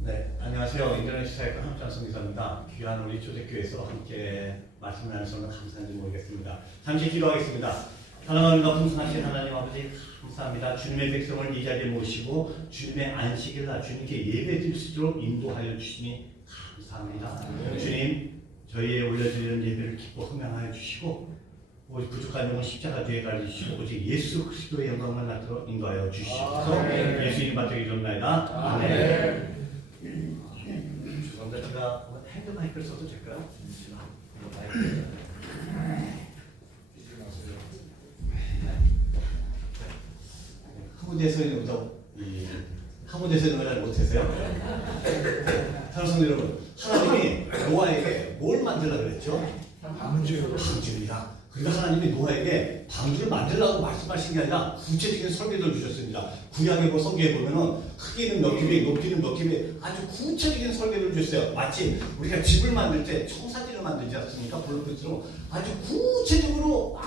네, 안녕하세요. 인터넷 시사회과 함장성 기사입니다. 귀한 우리 조대교회에서 함께 말씀 나누셔서 감사한지 모르겠습니다. 잠시 기도하겠습니다. 사랑하는 풍성하신 하나님 아버지 감사합니다. 주님의 백성을 이 자리에 모시고 주님의 안식일 날 주님께 예배드릴 수 있도록 인도하여 주시니 감사합니다. 주님, 저희의 올려드리는 예배를 기뻐 흠양하여 주시고 오직 부족한 영혼 십자가 뒤에 가르치시고 오직 예수 그리스도의 영광만 나타내도록 인도하여 주시옵소서. 예수님 받들기 좋나이다. 아멘. 죄송합니다. 제가 핸드 마이크를 써도 될까요? 한국에서는 의뢰를 못해서요. 사랑하는 여러분, 하나님이 노아에게 뭘 만들라고 그랬죠? 방주입니다. 그러니까 하나님이 노아에게 방주를 만들라고 말씀하신 게 아니라 구체적인 설계도를 주셨습니다. 구약에 성경에 보면은 크기는 몇 킬로에 높이는 몇 킬로에 아주 구체적인 설계도를 주셨어요. 마치 우리가 집을 만들 때 청사진을 만들지 않습니까? 블록빛으로 아주 구체적으로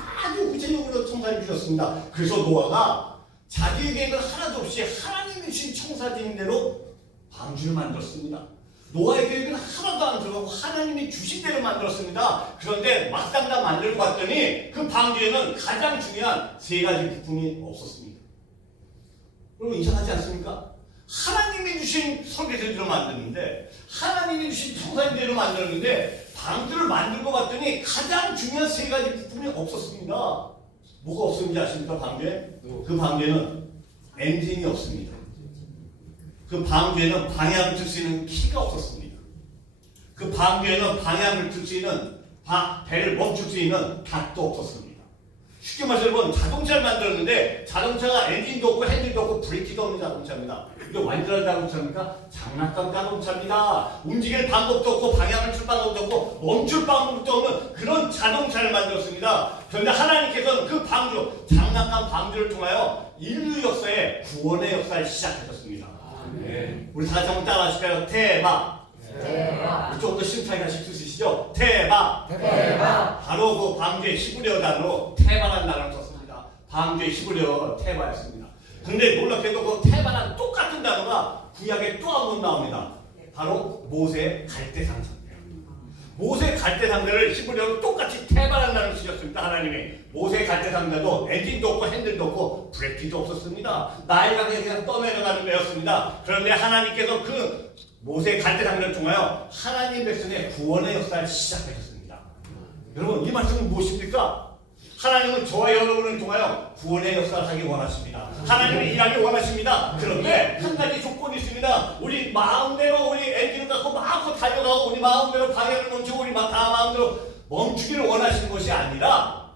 청사진을 주셨습니다. 그래서 노아가 자기의 계획을 하나도 없이 하나님이 주신 청사진대로 방주를 만들었습니다. 노아의 계획은 하나도 안 들어가고 하나님이 주신 대로 만들었습니다. 그런데 막상 다 만들고 봤더니 그 방주에는 가장 중요한 세 가지 부품이 없었습니다. 여러분 이상하지 않습니까? 하나님이 주신 설계대로 만드는데 하나님이 주신 청사진대로 만들었는데 방주를 만들고 봤더니 가장 중요한 세 가지 부품이 없었습니다. 뭐가 없었는지 아십니까? 방주에? 그 방주에는 엔진이 없습니다. 그 방주에는 방향을 틀 수 있는 키가 없었습니다. 그 방주에는 방향을 틀 수 있는 배를 멈출 수 있는 닷도 없었습니다. 쉽게 말해서 여러분, 자동차를 만들었는데 자동차가 엔진도 없고 핸들도 없고 브레이크도 없는 자동차입니다. 이게 완전한 자동차입니까? 장난감 자동차입니다. 움직일 방법도 없고 방향을 틀 방법도 없고 멈출 방법도 없는 그런 자동차를 만들었습니다. 그런데 하나님께서는 그 방주, 장난감 방주를 통하여 인류 역사에 구원의 역사를 시작하셨습니다. 네. 우리 다 같이 한번 따라 하실까요? 태바. 조금 더 심차게 하실 수 있으시죠? 태바. 바로 그 방주의 히브리어 단어로 태바라는 단어를 썼습니다. 방주의 히브리어 태바였습니다. 근데 놀랍게도 그 태바랑 똑같은 단어가 구약에 또 한 번 나옵니다. 바로 모세 갈대상자입니다. 모세 갈대상자를 히브리어로 똑같이 태바라는 단어를 쓰셨습니다. 하나님이 모세 갈대상자도 엔진도 없고 핸들도 없고 브레이크도 없었습니다. 나일강에 그냥 떠내려가는 배였습니다. 그런데 하나님께서 그 모세 갈대상자를 통하여 하나님 백성의 구원의 역사를 시작하셨습니다. 여러분 이 말씀은 무엇입니까? 하나님은 저와 여러분을 통하여 구원의 역사를 하기 원하십니다. 하나님이 일하기 원하십니다. 그런데 한 가지 조건이 있습니다. 우리 마음대로 우리 엔진을 갖고 마음껏 달려가고 우리 마음대로 방향을 멈추고 우리 다 마음대로 멈추기를 원하시는 것이 아니라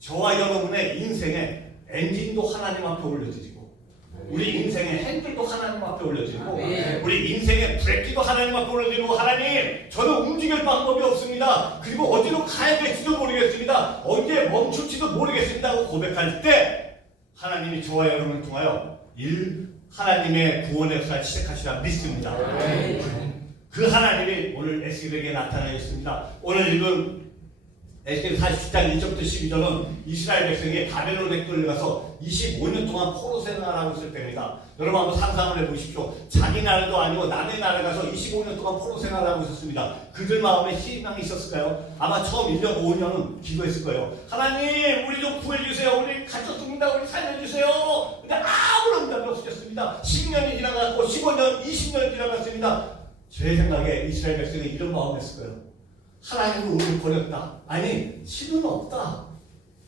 저와 여러분의 인생에 엔진도 하나님 앞에 올려드리고 우리 인생의 핸들도 하나님 앞에 올려드리고 우리 인생의 브레이크도 하나님 앞에 올려드리고 하나님 저는 움직일 방법이 없습니다. 그리고 어디로 가야 될지도 모르겠습니다. 언제 멈출지도 모르겠습니다 하고 고백할 때 하나님이 저와 여러분을 통하여 하나님의 구원의 역사를 시작하시라 믿습니다. 그 하나님이 오늘 에스겔에게 나타나셨습니다. 오늘 읽은 에스겔 47장 1절부터 12절은 이스라엘 백성이 바벨론에 끌려가서 25년 동안 포로 생활하고 있을 때입니다. 여러분 한번 상상을 해보십시오. 자기 나라도 아니고 남의 나라에 가서 25년 동안 포로 생활을 하고 있었습니다. 그들 마음에 희망이 있었을까요? 아마 처음 1년 5년은 기도했을 거예요. 하나님 우리 좀 구해주세요. 우리 갇혀 죽는다. 우리 살려주세요. 근데 아무런 응답이 없으셨습니다. 10년이 지나갔고 15년 20년이 지나갔습니다. 제 생각에 이스라엘 백성이 이런 마음이었을 거예요. 하나님은 우리를 버렸다. 아니 신은 없다.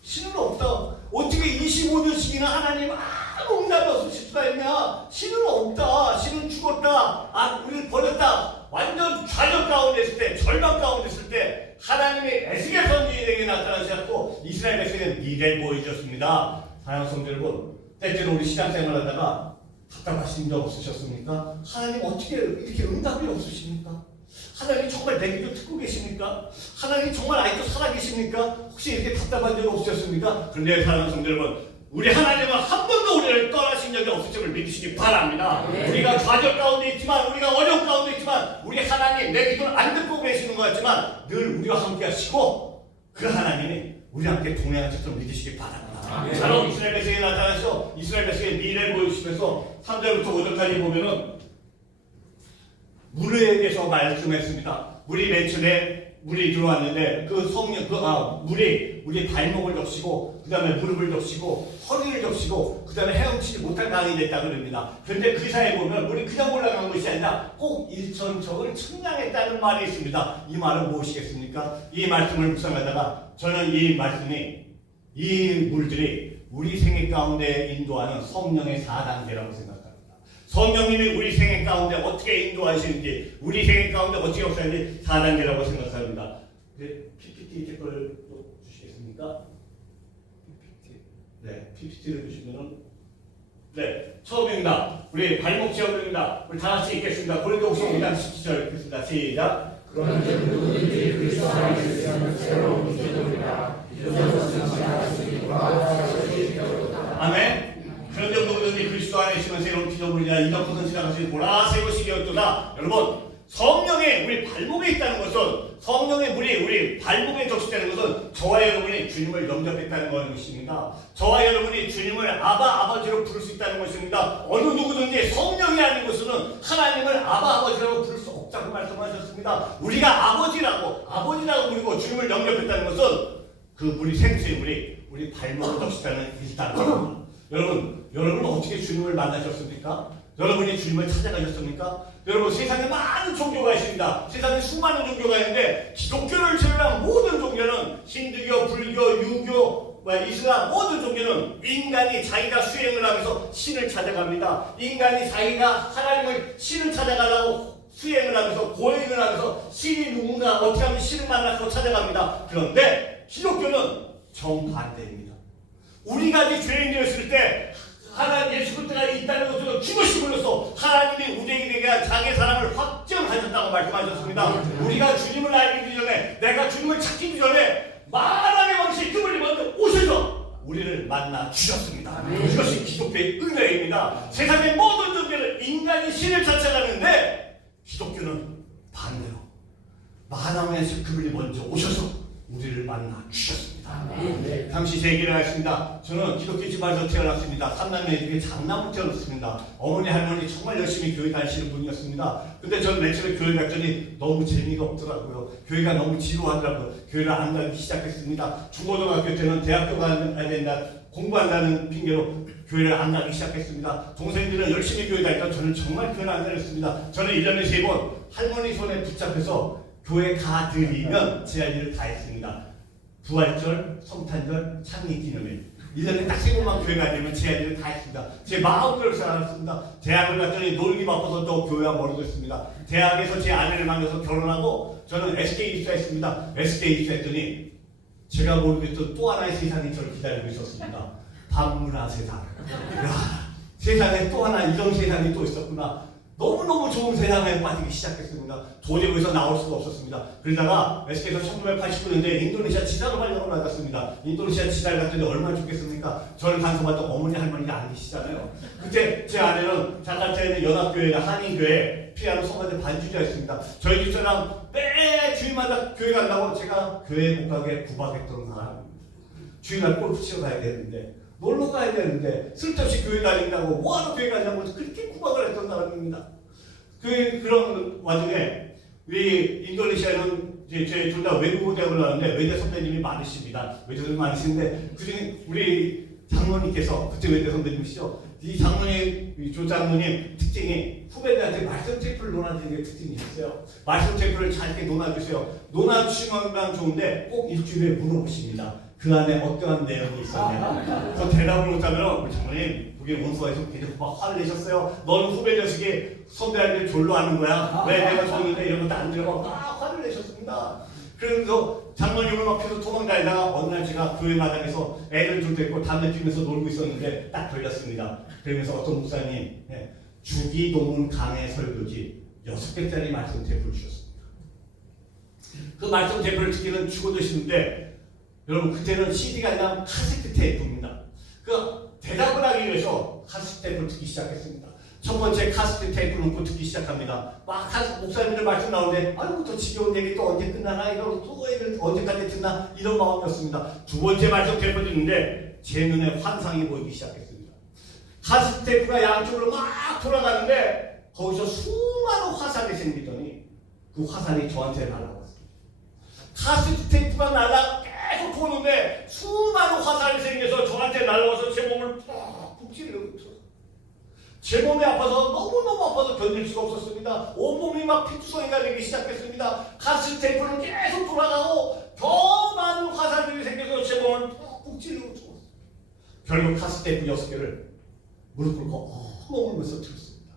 신은 없다. 어떻게 25년씩이나 하나님 아무 응답이 없으실 수가 있냐. 신은 없다. 신은 죽었다. 우리를 버렸다. 완전 좌절 가운데 있을 때 절망 가운데 있을 때 하나님이 에스겔 선지자에게 나타나셨고 이스라엘 백성에게 미래를 보여주셨습니다. 사랑하는 성도 여러분, 때때로 우리 신앙생활 하다가 답답하신 적 없으셨습니까? 하나님 어떻게 이렇게 응답이 없으십니까? 하나님 정말 내 기도 듣고 계십니까? 하나님 정말 아직도 살아계십니까? 혹시 이렇게 답답한 적 없으셨습니까? 그런데 사랑하는 성도 여러분, 우리 하나님은 한 번도 우리를 떠나신 적이 없으심을 믿으시기 바랍니다. 우리가 좌절 가운데 있지만 우리가 어려움 가운데 있지만 우리 하나님 내 기도를 안 듣고 계시는 것 같지만 늘 우리와 함께 하시고 그 하나님이 우리 함께 동행한 것처럼 믿으시기 바랍니다. 바로 이스라엘 백성이 나타나서 이스라엘 백성의 미래를 보여주시면서 3절부터 5절까지 보면은 물에 대해서 말씀했습니다. 물이 맨 처음에 물이 들어왔는데 그 성령 물이 우리 발목을 적시고 그 다음에 무릎을 적시고 허리를 적시고 그 다음에 헤엄치지 못할 강이 됐다 그럽니다. 그런데 그 사이에 보면 물이 그냥 올라간 것이 아니라 꼭 일천척을 측량했다는 말이 있습니다. 이 말은 무엇이겠습니까? 이 말씀을 묵상하다가 저는 이 말씀이 이 물들이 우리 생애 가운데 인도하는 성령의 4단계라고 생각합니다. 성령님이 우리 생애 가운데 어떻게 인도하시는지 우리 생애 가운데 어떻게 역사하는지 4단계라고 생각합니다. PPT 댓글 또 주시겠습니까? 네, PPT를 주시면은 네, 처음입니다. 우리 발목 지어드립니다. 우리 다 같이 읽겠습니다. 고린도후서 5장 17절 읽겠습니다. 시작. 그런즉 누구든지 그리스도 안에 있으면 새로운 구주도이다. 이전 것은 지나갔으니 돌아와 새로운 시기로다. 아멘. 그런즉 누구든지 그리스도 안에 있으면 새로운 피조물이라 이전 것은 지나갔으니 보라 새로운 시기였도다. 여러분, 성령의 우리 발목에 있다는 것은 성령의 물이 우리 발목에 적시되는 것은 저와 여러분이 주님을 영접했다는 것입니다. 저와 여러분이 주님을 아버지로 부를 수 있다는 것입니다. 어느 누구든지 성령이 아닌 것은 하나님을 아버지라고 부를 수 없다고 말씀하셨습니다. 우리가 아버지라고 부르고 주님을 영접했다는 것은 그 물이 생수의 물이 우리 발목을 적시다는 일단입니다. 여러분 어떻게 주님을 만나셨습니까? 여러분이 주님을 찾아가셨습니까? 여러분 세상에 많은 종교가 있습니다. 세상에 수많은 종교가 있는데 기독교를 제외한 모든 종교는 힌두교, 불교, 유교, 이슬람 모든 종교는 인간이 자기가 수행을 하면서 신을 찾아갑니다. 인간이 자기가 하나님을 신을 찾아가려고 수행을 하면서 고행을 하면서 신이 누군가 어떻게 하면 신을 만나서 찾아갑니다. 그런데 기독교는 정반대입니다. 우리가 이제 죄인이었을 때 하나님 예수 그리스도가 있다는 것을 죽으심으로써 하나님이 우리에게 대한 자기의 사랑을 확정하셨다고 말씀하셨습니다. 우리가 주님을 알기 전에 내가 주님을 찾기 전에 만왕의 왕실 그분이 먼저 오셔서 우리를 만나 주셨습니다. 이것이 기독교의 은혜입니다. 세상의 모든 종교는 인간이 신을 찾아가는데 기독교는 반대로 만왕의 왕실 그분이 먼저 오셔서 우리를 만나 주셨습니다. 당시 제 얘기를 하겠습니다. 저는 기독교 집안에서 태어났습니다. 3남매 중에 장남으로 태어났습니다. 어머니 할머니 정말 열심히 교회 다니시는 분이었습니다. 근데 저는 맨 처음에 교회 갔더니 너무 재미가 없더라고요. 교회가 너무 지루하더라고요. 교회를 안 가기 시작했습니다. 중고등학교 때는 대학교 가야 된다 공부한다는 핑계로 교회를 안 가기 시작했습니다. 동생들은 열심히 교회 다니까 저는 정말 교회를 안 다녔습니다. 저는 1년에 3번 할머니 손에 붙잡혀서 교회 가드리면 제 할 일을 다 했습니다. 부활절, 성탄절, 창립기념일 1년에 딱 3번만 교회 가드리면 제 할 일을 다 했습니다. 제 마음대로 살았습니다. 대학을 갔더니 놀기 바빠서 또 교회와 멀어졌습니다. 대학에서 제 아내를 만나서 결혼하고 저는 SK 입사했습니다. SK 입사했더니 제가 모르겠던 또 하나의 세상이 저를 기다리고 있었습니다. 밤문화 세상. 야, 세상에 또 하나 이런 세상이 또 있었구나. 너무너무 좋은 세상에 빠지기 시작했습니다. 도저히 여기서 나올 수가 없었습니다. 그러다가 SK에서 1989년도에 인도네시아 지사로 발령을 받았습니다. 인도네시아 지사를 갔더니 얼마나 좋겠습니까? 저를 간섭하던 어머니 할머니가 안 계시잖아요. 그때 제 아내는 자카르타에 있는 연합교회나 한인교회 피아노 성가대 반주자였습니다. 저희 집사람 매 주일마다 교회 간다고 제가 교회 못 가게 구박했던 사람입니다. 주일날 골프 치러 가야 되는데 놀러 가야 되는데 쓸데없이 교회 다닌다고 뭐하러 교회 가냐고 그렇게 구박을 했던 사람입니다. 그런 와중에 우리 인도네시아는 이제 저희 둘 다 외국어 대학을 나왔는데 외대 선배님이 많으십니다. 외대 선배님이 많으신데 그중에 우리 장로님께서 그때 외대 선배님이시죠. 이 장로님, 이 조장로님 특징이 후배들한테 말씀 테이프를 논하는 게 특징이 있어요. 말씀 테이프를 잘 이렇게 논아주세요. 논아주시면 좋은데 꼭 일주일에 물어보십니다. 그 안에 어떠한 내용이 있었냐. 그래서 대답을 못하면 장로님 그게 원수에서 굉장히 막 화를 내셨어요. 너는 후배 녀석이 선배한테 졸로 하는 거야. 왜 내가 줬는데 이런 것도 안 들어가고 막 화를 내셨습니다. 그러면서 장로님을 막 계속 도망다니다가 어느 날 제가 교회 마당에서 애들 둘 데리고 담배 피면서 놀고 있었는데 딱 걸렸습니다. 그러면서 어떤 목사님 주기도문 강해 설교지 6개짜리 말씀 테이프를 주셨습니다. 그 말씀 테이프를 듣기는 죽어 드시는데 여러분 그때는 CD가 아니라 카세트 테이프입니다. 그 대답을 하기 위해서 카세트 테이프를 듣기 시작했습니다. 첫 번째 카세트 테이프 놓고 듣기 시작합니다. 막 목사님들 말씀 나오는데 아이고 또 지겨운 얘기 또 언제 끝나나 이러고 또 얘기를 언제까지 듣나 이런 마음이었습니다. 두 번째 말씀 테이프 듣는데 제 눈에 환상이 보이기 시작했습니다. 카세트 테이프가 양쪽으로 막 돌아가는데 거기서 수많은 화살이 생기더니 그 화살이 저한테 날아왔습니다. 카세트 테이프가 계속 도는데 수많은 화살이 생겨서 저한테 날아와서 제 몸을 푹 찔러붙어. 제 몸이 아파서 너무너무 아파서 견딜 수가 없었습니다. 온몸이 막 피투성이가 되기 시작했습니다. 카세트 테이프는 계속 돌아가고 더 많은 화살들이 생겨서 제 몸을 푹 찔러고 죽었어요. 결국 카세트 테이프 6개를 무릎 꿇고 엉엉울면서 들었습니다.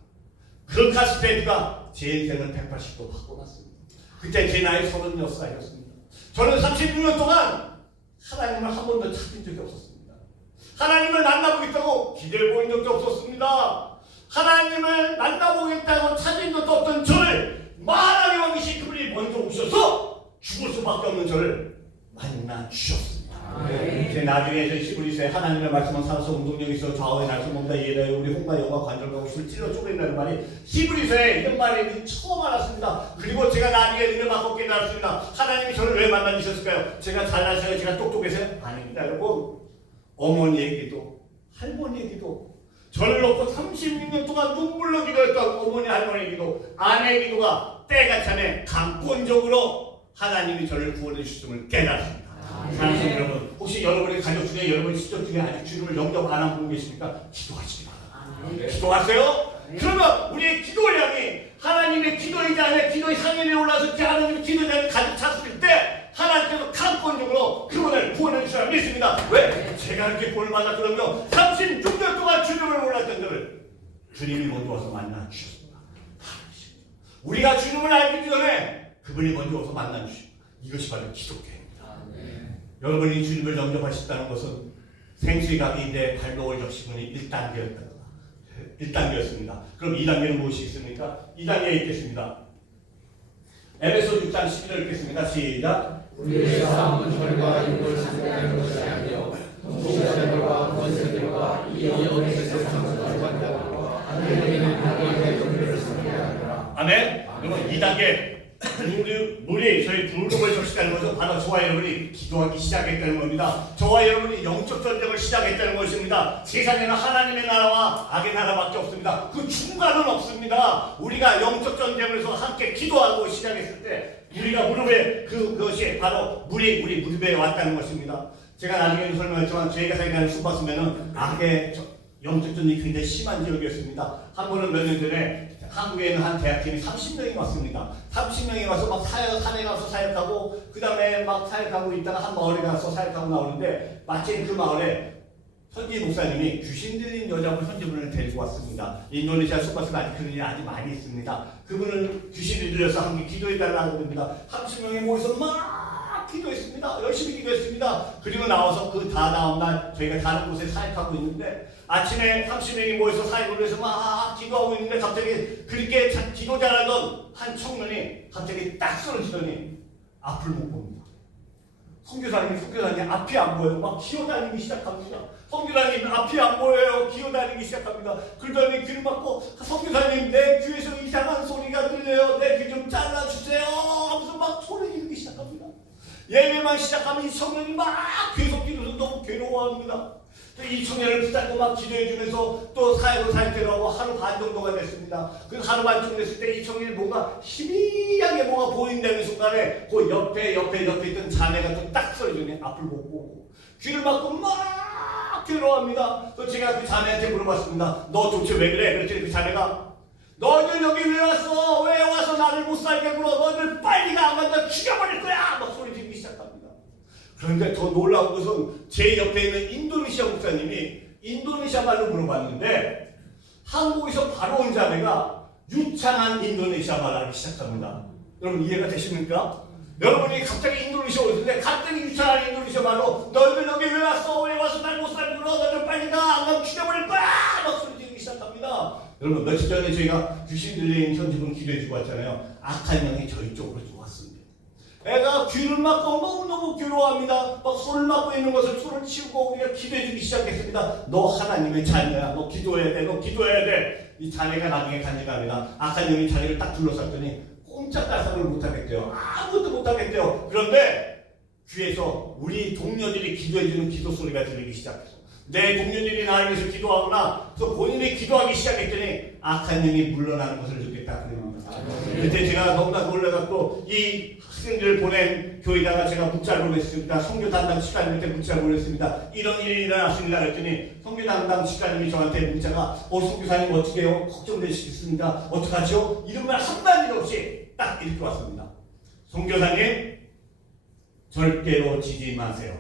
그 카세트 테이프가 제 인생을 180도 바꿔놨습니다. 그때 제 나이 36살이었습니다. 저는 36년 동안 하나님을 한 번도 찾은 적이 없었습니다. 하나님을 만나보겠다고 기대해 본 적도 없었습니다. 하나님을 만나보겠다고 찾은 것도 없던 저를 만왕의 왕이신 그분이 먼저 오셔서 죽을 수밖에 없는 저를 만나주셨습니다. 제 나중에 히브리서에 하나님의 말씀은 살아서 운동력이 있어 좌우에 날수 먹다 이해다요 우리 홍과 영과 관절과 옷을 찔러 쪼개린다는 말이 히브리서에 이런 말이 처음 알았습니다. 그리고 제가 나중에 은혜 받고 깨달았습니다. 하나님이 저를 왜 만나주셨을까요? 제가 잘나서요? 제가 똑똑해서요? 아닙니다. 여러분, 어머니의 기도, 할머니의 기도, 저를 놓고 36년 동안 눈물로 기도했던 어머니 할머니의 기도, 아내의 기도가 때가 참에 강권적으로 하나님이 저를 구원해 주셨음을 깨달았습니다. 사랑하는 여러분, 혹시 여러분의 가족 중에 여러분 친척 중에 아직 주님을 영접 안 하고 계십니까? 기도하시기 바랍니다. 기도하세요. 그러면 우리의 기도량이 하나님의 기도의 잔에 기도의 상인에 올라서 하나님의 기도의 잔을 가득 찼을 때 하나님께서 강권적으로 그분을 구원해 주시라 믿습니다. 왜? 제가 이렇게 구원을 받았거든요. 36년 동안 주님을 몰랐던 저를 주님이 먼저 와서 만나 주셨습니다. 우리가 주님을 알기 전에 그분이 먼저 와서 만나 주시고 이것이 바로 기독교입니다. 여러분이 주님을 영접하셨다는 것은 생수의 가게인데 발목을 적시문이 1단계였습니다. 그럼 2단계는 무엇이 있습니까? 2단계에 있겠습니다. 에베소 6장 11절 읽겠습니다. 시작. 우리의 싸움은 혈과 육을 상대하는 것이 아니요 통치자들과 권세들과 이 어둠의 세상을 주관자들과 하늘에 있는 악의 영들을 상대하노라. 아멘. 그러면 2단계 물이 저희 두름을 적시다는 것은 바로 저와 여러분이 기도하기 시작했다는 겁니다. 저와 여러분이 영적 전쟁을 시작했다는 것입니다. 세상에는 하나님의 나라와 악의 나라밖에 없습니다. 그 중간은 없습니다. 우리가 영적 전쟁에서 함께 기도하고 시작했을 때 우리가 무릎에 그것이 바로 물이 우리 무릎에 왔다는 것입니다. 제가 나중에 설명했지만 저희가 생각하는 숲밭은 악의 영적 전쟁이 굉장히 심한 지역이었습니다. 한 번은 몇 년 전에 한국에 있는 한 대학팀이 30명이 왔습니다. 30명이 와서 막 산에 가서 사역하고 그 다음에 막 사역하고 있다가 한 마을에 가서 사역하고 나오는데 마침 그 마을에 현지 목사님이 귀신 들린 여자분 현지분을 데리고 왔습니다. 인도네시아 숲밭은 아직 그런 일이 아주 많이 있습니다. 그분을 귀신이 들려서 함께 기도해달라고 합니다. 30명이 모여서 막 기도했습니다. 열심히 기도했습니다. 그리고 나와서 그 다음날 저희가 다른 곳에 사역하고 있는데 아침에 30명이 모여서 사역을 해서 막 기도하고 있는데 갑자기 그렇게 기도 잘하던 한 청년이 갑자기 딱 쓰러지더니 앞을 못 봅니다. 선교사님이 앞이 안 보여요. 막 기어다니기 시작합니다. 선교사님 앞이 안 보여요. 기어다니기 시작합니다. 그러더니 귀를 막고 선교사님 내 귀에서 이상한 소리가 들려요. 내 귀 좀 잘라주세요 하면서 막 소리 지르기 시작합니다. 예배만 시작하면 이 청년이 막 계속 기도해서 너무 괴로워합니다. 이 청년을 붙잡고 막 기도해주면서 또 사역대로 하고 하루 반 정도가 됐습니다. 그 하루 반쯤 됐을 때 이 청년이 뭔가 희미하게 뭐가 보인다는 순간에 그 옆에 있던 자매가 또 딱 서려주니 앞을 못 보고 귀를 막고 막 괴로워합니다. 또 제가 그 자매한테 물어봤습니다. 너 도대체 왜 그래? 그랬더니 그 자매가 너희들 여기 왜 왔어? 왜 와서 나를 못 살게 굴어? 너희들 빨리 가! 안 가면 죽여버릴 거야! 막 소리 지르기 시작합니다. 그런데 더 놀라운 것은 제 옆에 있는 인도네시아 목사님이 인도네시아 말로 물어봤는데 한국에서 바로 온 자매가 유창한 인도네시아 말을 하기 시작합니다. 여러분 이해가 되십니까? 여러분이 갑자기 인도네시아 오는데 갑자기 유창한 인도네시아 말로 너희들 여기 왜 왔어? 왜 와서 날 못 살게 굴어? 너희들 빨리 가! 안 가면 죽여버릴 거야! 막 소리 지르기 시작합니다. 여러분 며칠 전에 저희가 귀신 들린 현지분 기도해주고 왔잖아요. 악한 영이 저희 쪽으로 왔습니다. 애가 귀를 막고 너무너무 괴로워합니다. 막 손을 막고 있는 것을 손을 치우고 우리가 기도해주기 시작했습니다. 너 하나님의 자녀야. 너 기도해야 돼. 너 기도해야 돼. 이 자네가 나중에 간직합니다. 악한 영이 자네를 딱 둘러쌌더니 꼼짝달싹을 못하겠대요. 아무것도 못하겠대요. 그런데 귀에서 우리 동료들이 기도해주는 기도 소리가 들리기 시작해서 내 동료들이 나를 위해서 기도하거나 또 본인이 기도하기 시작했더니 악한 영이 물러나는 것을 느꼈다 그럽니다. 그때 제가 너무나 놀라갖고 이 학생들을 보낸 교회다가 제가 문자를 보냈습니다. 선교 담당 집사님한테 문자를 보냈습니다. 이런 일이 일어났습니다. 그랬더니 선교 담당 집사님이 저한테 문자가 선교사님 어떻게 해요? 걱정되시겠습니다. 어떡하죠? 이런 말 한마디 없이 딱 이렇게 왔습니다. 선교사님 절대로 지지 마세요.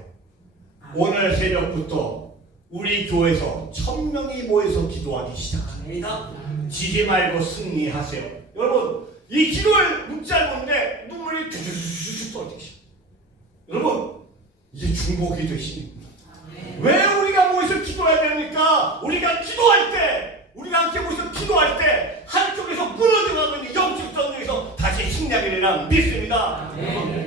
오늘 새벽부터 우리 교회에서 1000명이 모여서 기도하기 시작합니다. 지지 말고 승리하세요. 여러분 이 기도를 문자를 보는데 눈물이 쭈쭈쭈쭈 떨어지기 시작. 여러분 이게 중보기 되십니다. 왜 우리가 모여서 기도해야 됩니까? 우리가 기도할 때 우리가 함께 모여서 기도할 때 한쪽에서 무너져가고 있는 영적 전쟁에서 다시 승리하리라 믿습니다.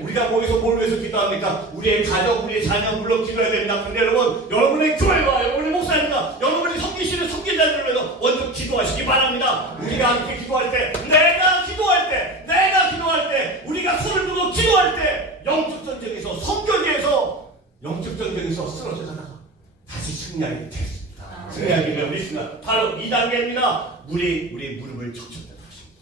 우리가 모여서 뭘 위해서 기도합니까? 우리의 가족, 우리의 자녀 물론 기도해야 됩니다. 근데 여러분, 여러분의 교회와 여러분의 목사님과 여러분이 섬기시는 섬기자들을 위해서 먼저 기도하시기 바랍니다. 우리가 함께 기도할 때, 내가 기도할 때, 우리가 손을 들고 기도할 때 영적 전쟁에서 성교제에서 영적 전쟁에서 쓰러져 가다가 다시 승리하게 됐습니다. 승리하기를 믿습니다. 바로 2단계입니다. 우리 무릎을 척척대는 것입니다.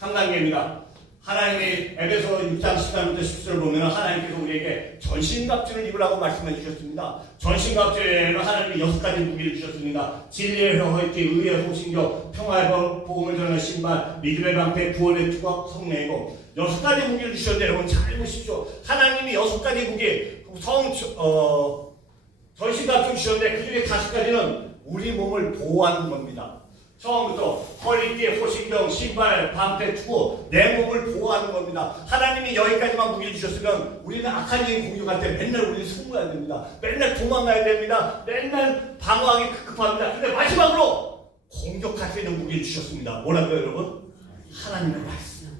3단계입니다. 하나님이 에베소 6장 13부터 10절을 보면 하나님께서 우리에게 전신갑주를 입으라고 말씀해 주셨습니다. 전신갑주에는 하나님이 6가지 무기를 주셨습니다. 진리의 허리띠, 의의 호신경, 평화의 복음을 전하는 신발, 믿음의 방패, 구원의 투각, 성례이고 6가지 무기를 주셨는데 여러분 잘 보십시오. 하나님이 6가지 무기 전신갑주를 주셨는데 그 중에 5가지는 우리 몸을 보호하는 겁니다. 처음부터 허리띠, 호신경, 신발, 방패, 투구 내 몸을 보호하는 겁니다. 하나님이 여기까지만 무기를 주셨으면 우리는 악한 영이 공격할 때 맨날 우리는 승부해야 됩니다. 맨날 도망가야 됩니다. 맨날 방어하기 급급합니다. 근데 마지막으로 공격할 수 있는 무기를 주셨습니다. 뭐라고요 여러분? 하나님의 말씀.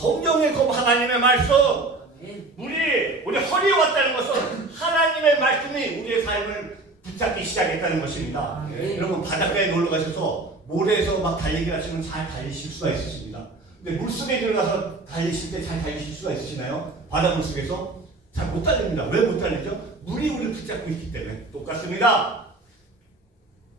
성경의 그 하나님의 말씀. 우리 허리에 왔다는 것은 하나님의 말씀이 우리의 삶을 붙잡기 시작했다는 것입니다. 여러분 바닷가에 놀러 가셔서 모래에서 막 달리기 하시면 잘 달리실 수가 있으십니다. 근데 물속에 들어가서 달리실 때 잘 달리실 수가 있으시나요? 바닷물 속에서? 잘 못 달립니다. 왜 못 달리죠? 물이 우리를 붙잡고 있기 때문에. 똑같습니다.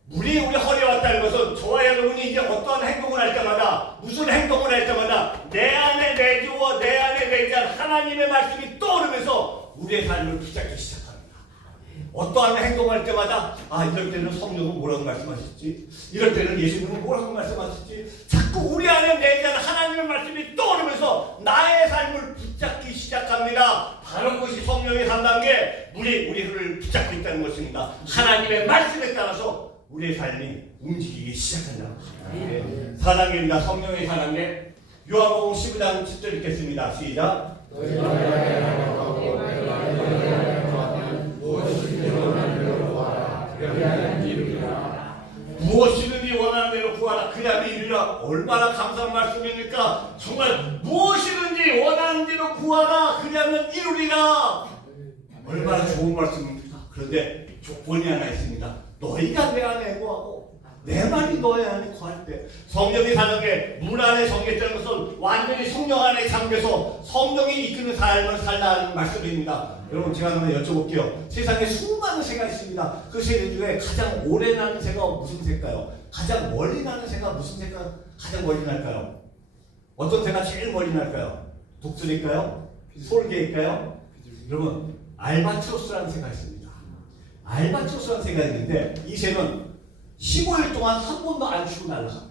물이 우리 허리에 왔다는 것은 저와 여러분이 이제 어떠한 행동을 할 때마다 무슨 행동을 할 때마다 내 안에 내주어 내 안에 내지한 하나님의 말씀이 떠오르면서 우리의 삶을 붙잡기 시작합니다. 어떠한 행동할 때마다 이럴 때는 성령은 뭐라고 말씀하셨지? 이럴 때는 예수님은 뭐라고 말씀하셨지? 자꾸 우리 안에 내지한 하나님의 말씀이 떠오르면서 나의 삶을 붙잡기 시작합니다. 바로 그것이 성령의 3단계 우리를 붙잡고 있다는 것입니다. 하나님의 말씀에 따라서 우리의 삶이 움직이기 시작한다는 것입니다. 4단계입니다. 성령의 4단계 요한복음 15장 10절 읽겠습니다. 시작. 무엇이든지 원하는 대로 구하라. 그리하면 이루리라. 얼마나 감사한 말씀입니까? 정말 무엇이든지 원하는 대로 구하라. 그리하면 이루리라. 얼마나 좋은 말씀입니까? 그런데 조건이 하나 있습니다. 너희가 내 안에 구하고 내 말이 너희 안에 구할 때 성령이 사는 게 물 안에 잠겼다는 것은 완전히 성령 안에 잠겨서 성령이 이끄는 삶을 살라는 말씀입니다. 여러분 제가 한번 여쭤볼게요. 세상에 수많은 새가 있습니다. 그 새들 중에 가장 오래 나는 새가 무슨 새일까요? 가장 멀리 나는 새가 무슨 새가 가장 멀리 날까요? 어떤 새가 제일 멀리 날까요? 독수리일까요? 솔개일까요? 여러분 알바트로스라는 새가 있습니다. 알바트로스라는 새가 있는데 이 새는 15일 동안 한 번도 안 쉬고 날아갑니다.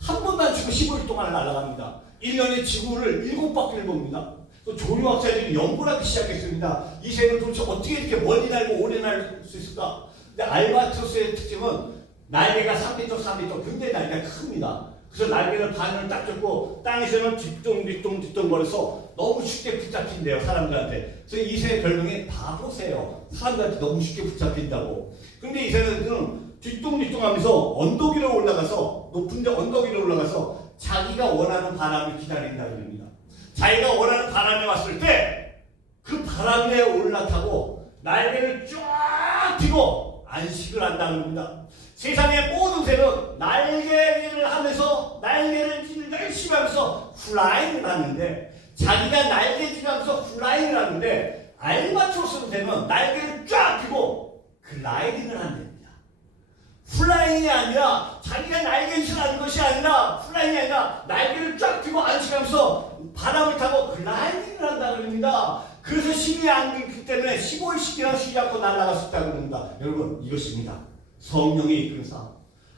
한 번도 안 쉬고 15일 동안 날아갑니다. 1년에 지구를 7바퀴를 돕니다. 또 조류학자들이 연구를 하기 시작했습니다. 이 새는 도대체 어떻게 이렇게 멀리 날고 오래 날 수 있을까? 근데 알바트로스의 특징은 날개가 3m, 4m 굉장히 날개가 큽니다. 그래서 날개를 반을 딱 접고 땅에서는 뒤뚱거려서 너무 쉽게 붙잡힌대요. 사람들한테. 그래서 이 새의 별명이 바보새예요. 사람들한테 너무 쉽게 붙잡힌다고. 근데 이 새는 뒤뚱뒤뚱하면서 언덕 위로 올라가서 높은 데 언덕 위로 올라가서 자기가 원하는 바람을 기다린다고 합니다. 자기가 원하는 바람이 왔을 때 그 바람 위에 올라타고 날개를 쫙 펴고 안식을 한다는 겁니다. 세상의 모든 새는 날개를 하면서 날개를 열심히 하면서 플라잉을 하는데 자기가 날개질을 하면서 플라잉을 하는데 알바트로스 새는 날개를 쫙 펴고 글라이딩을 한답니다. 플라잉이 아니라 자기가 날개질을 하는 것이 아니라 플라잉이 아니라 날개를 쫙 펴고 안식하면서 바람을 타고 글라이딩을 한다고 합니다. 그래서 힘이 안 들기 때문에 15일씩이나 쉬지 않고 날아갈 수 있다고 합니다. 여러분 이것입니다. 성령이 이끄는 싸움.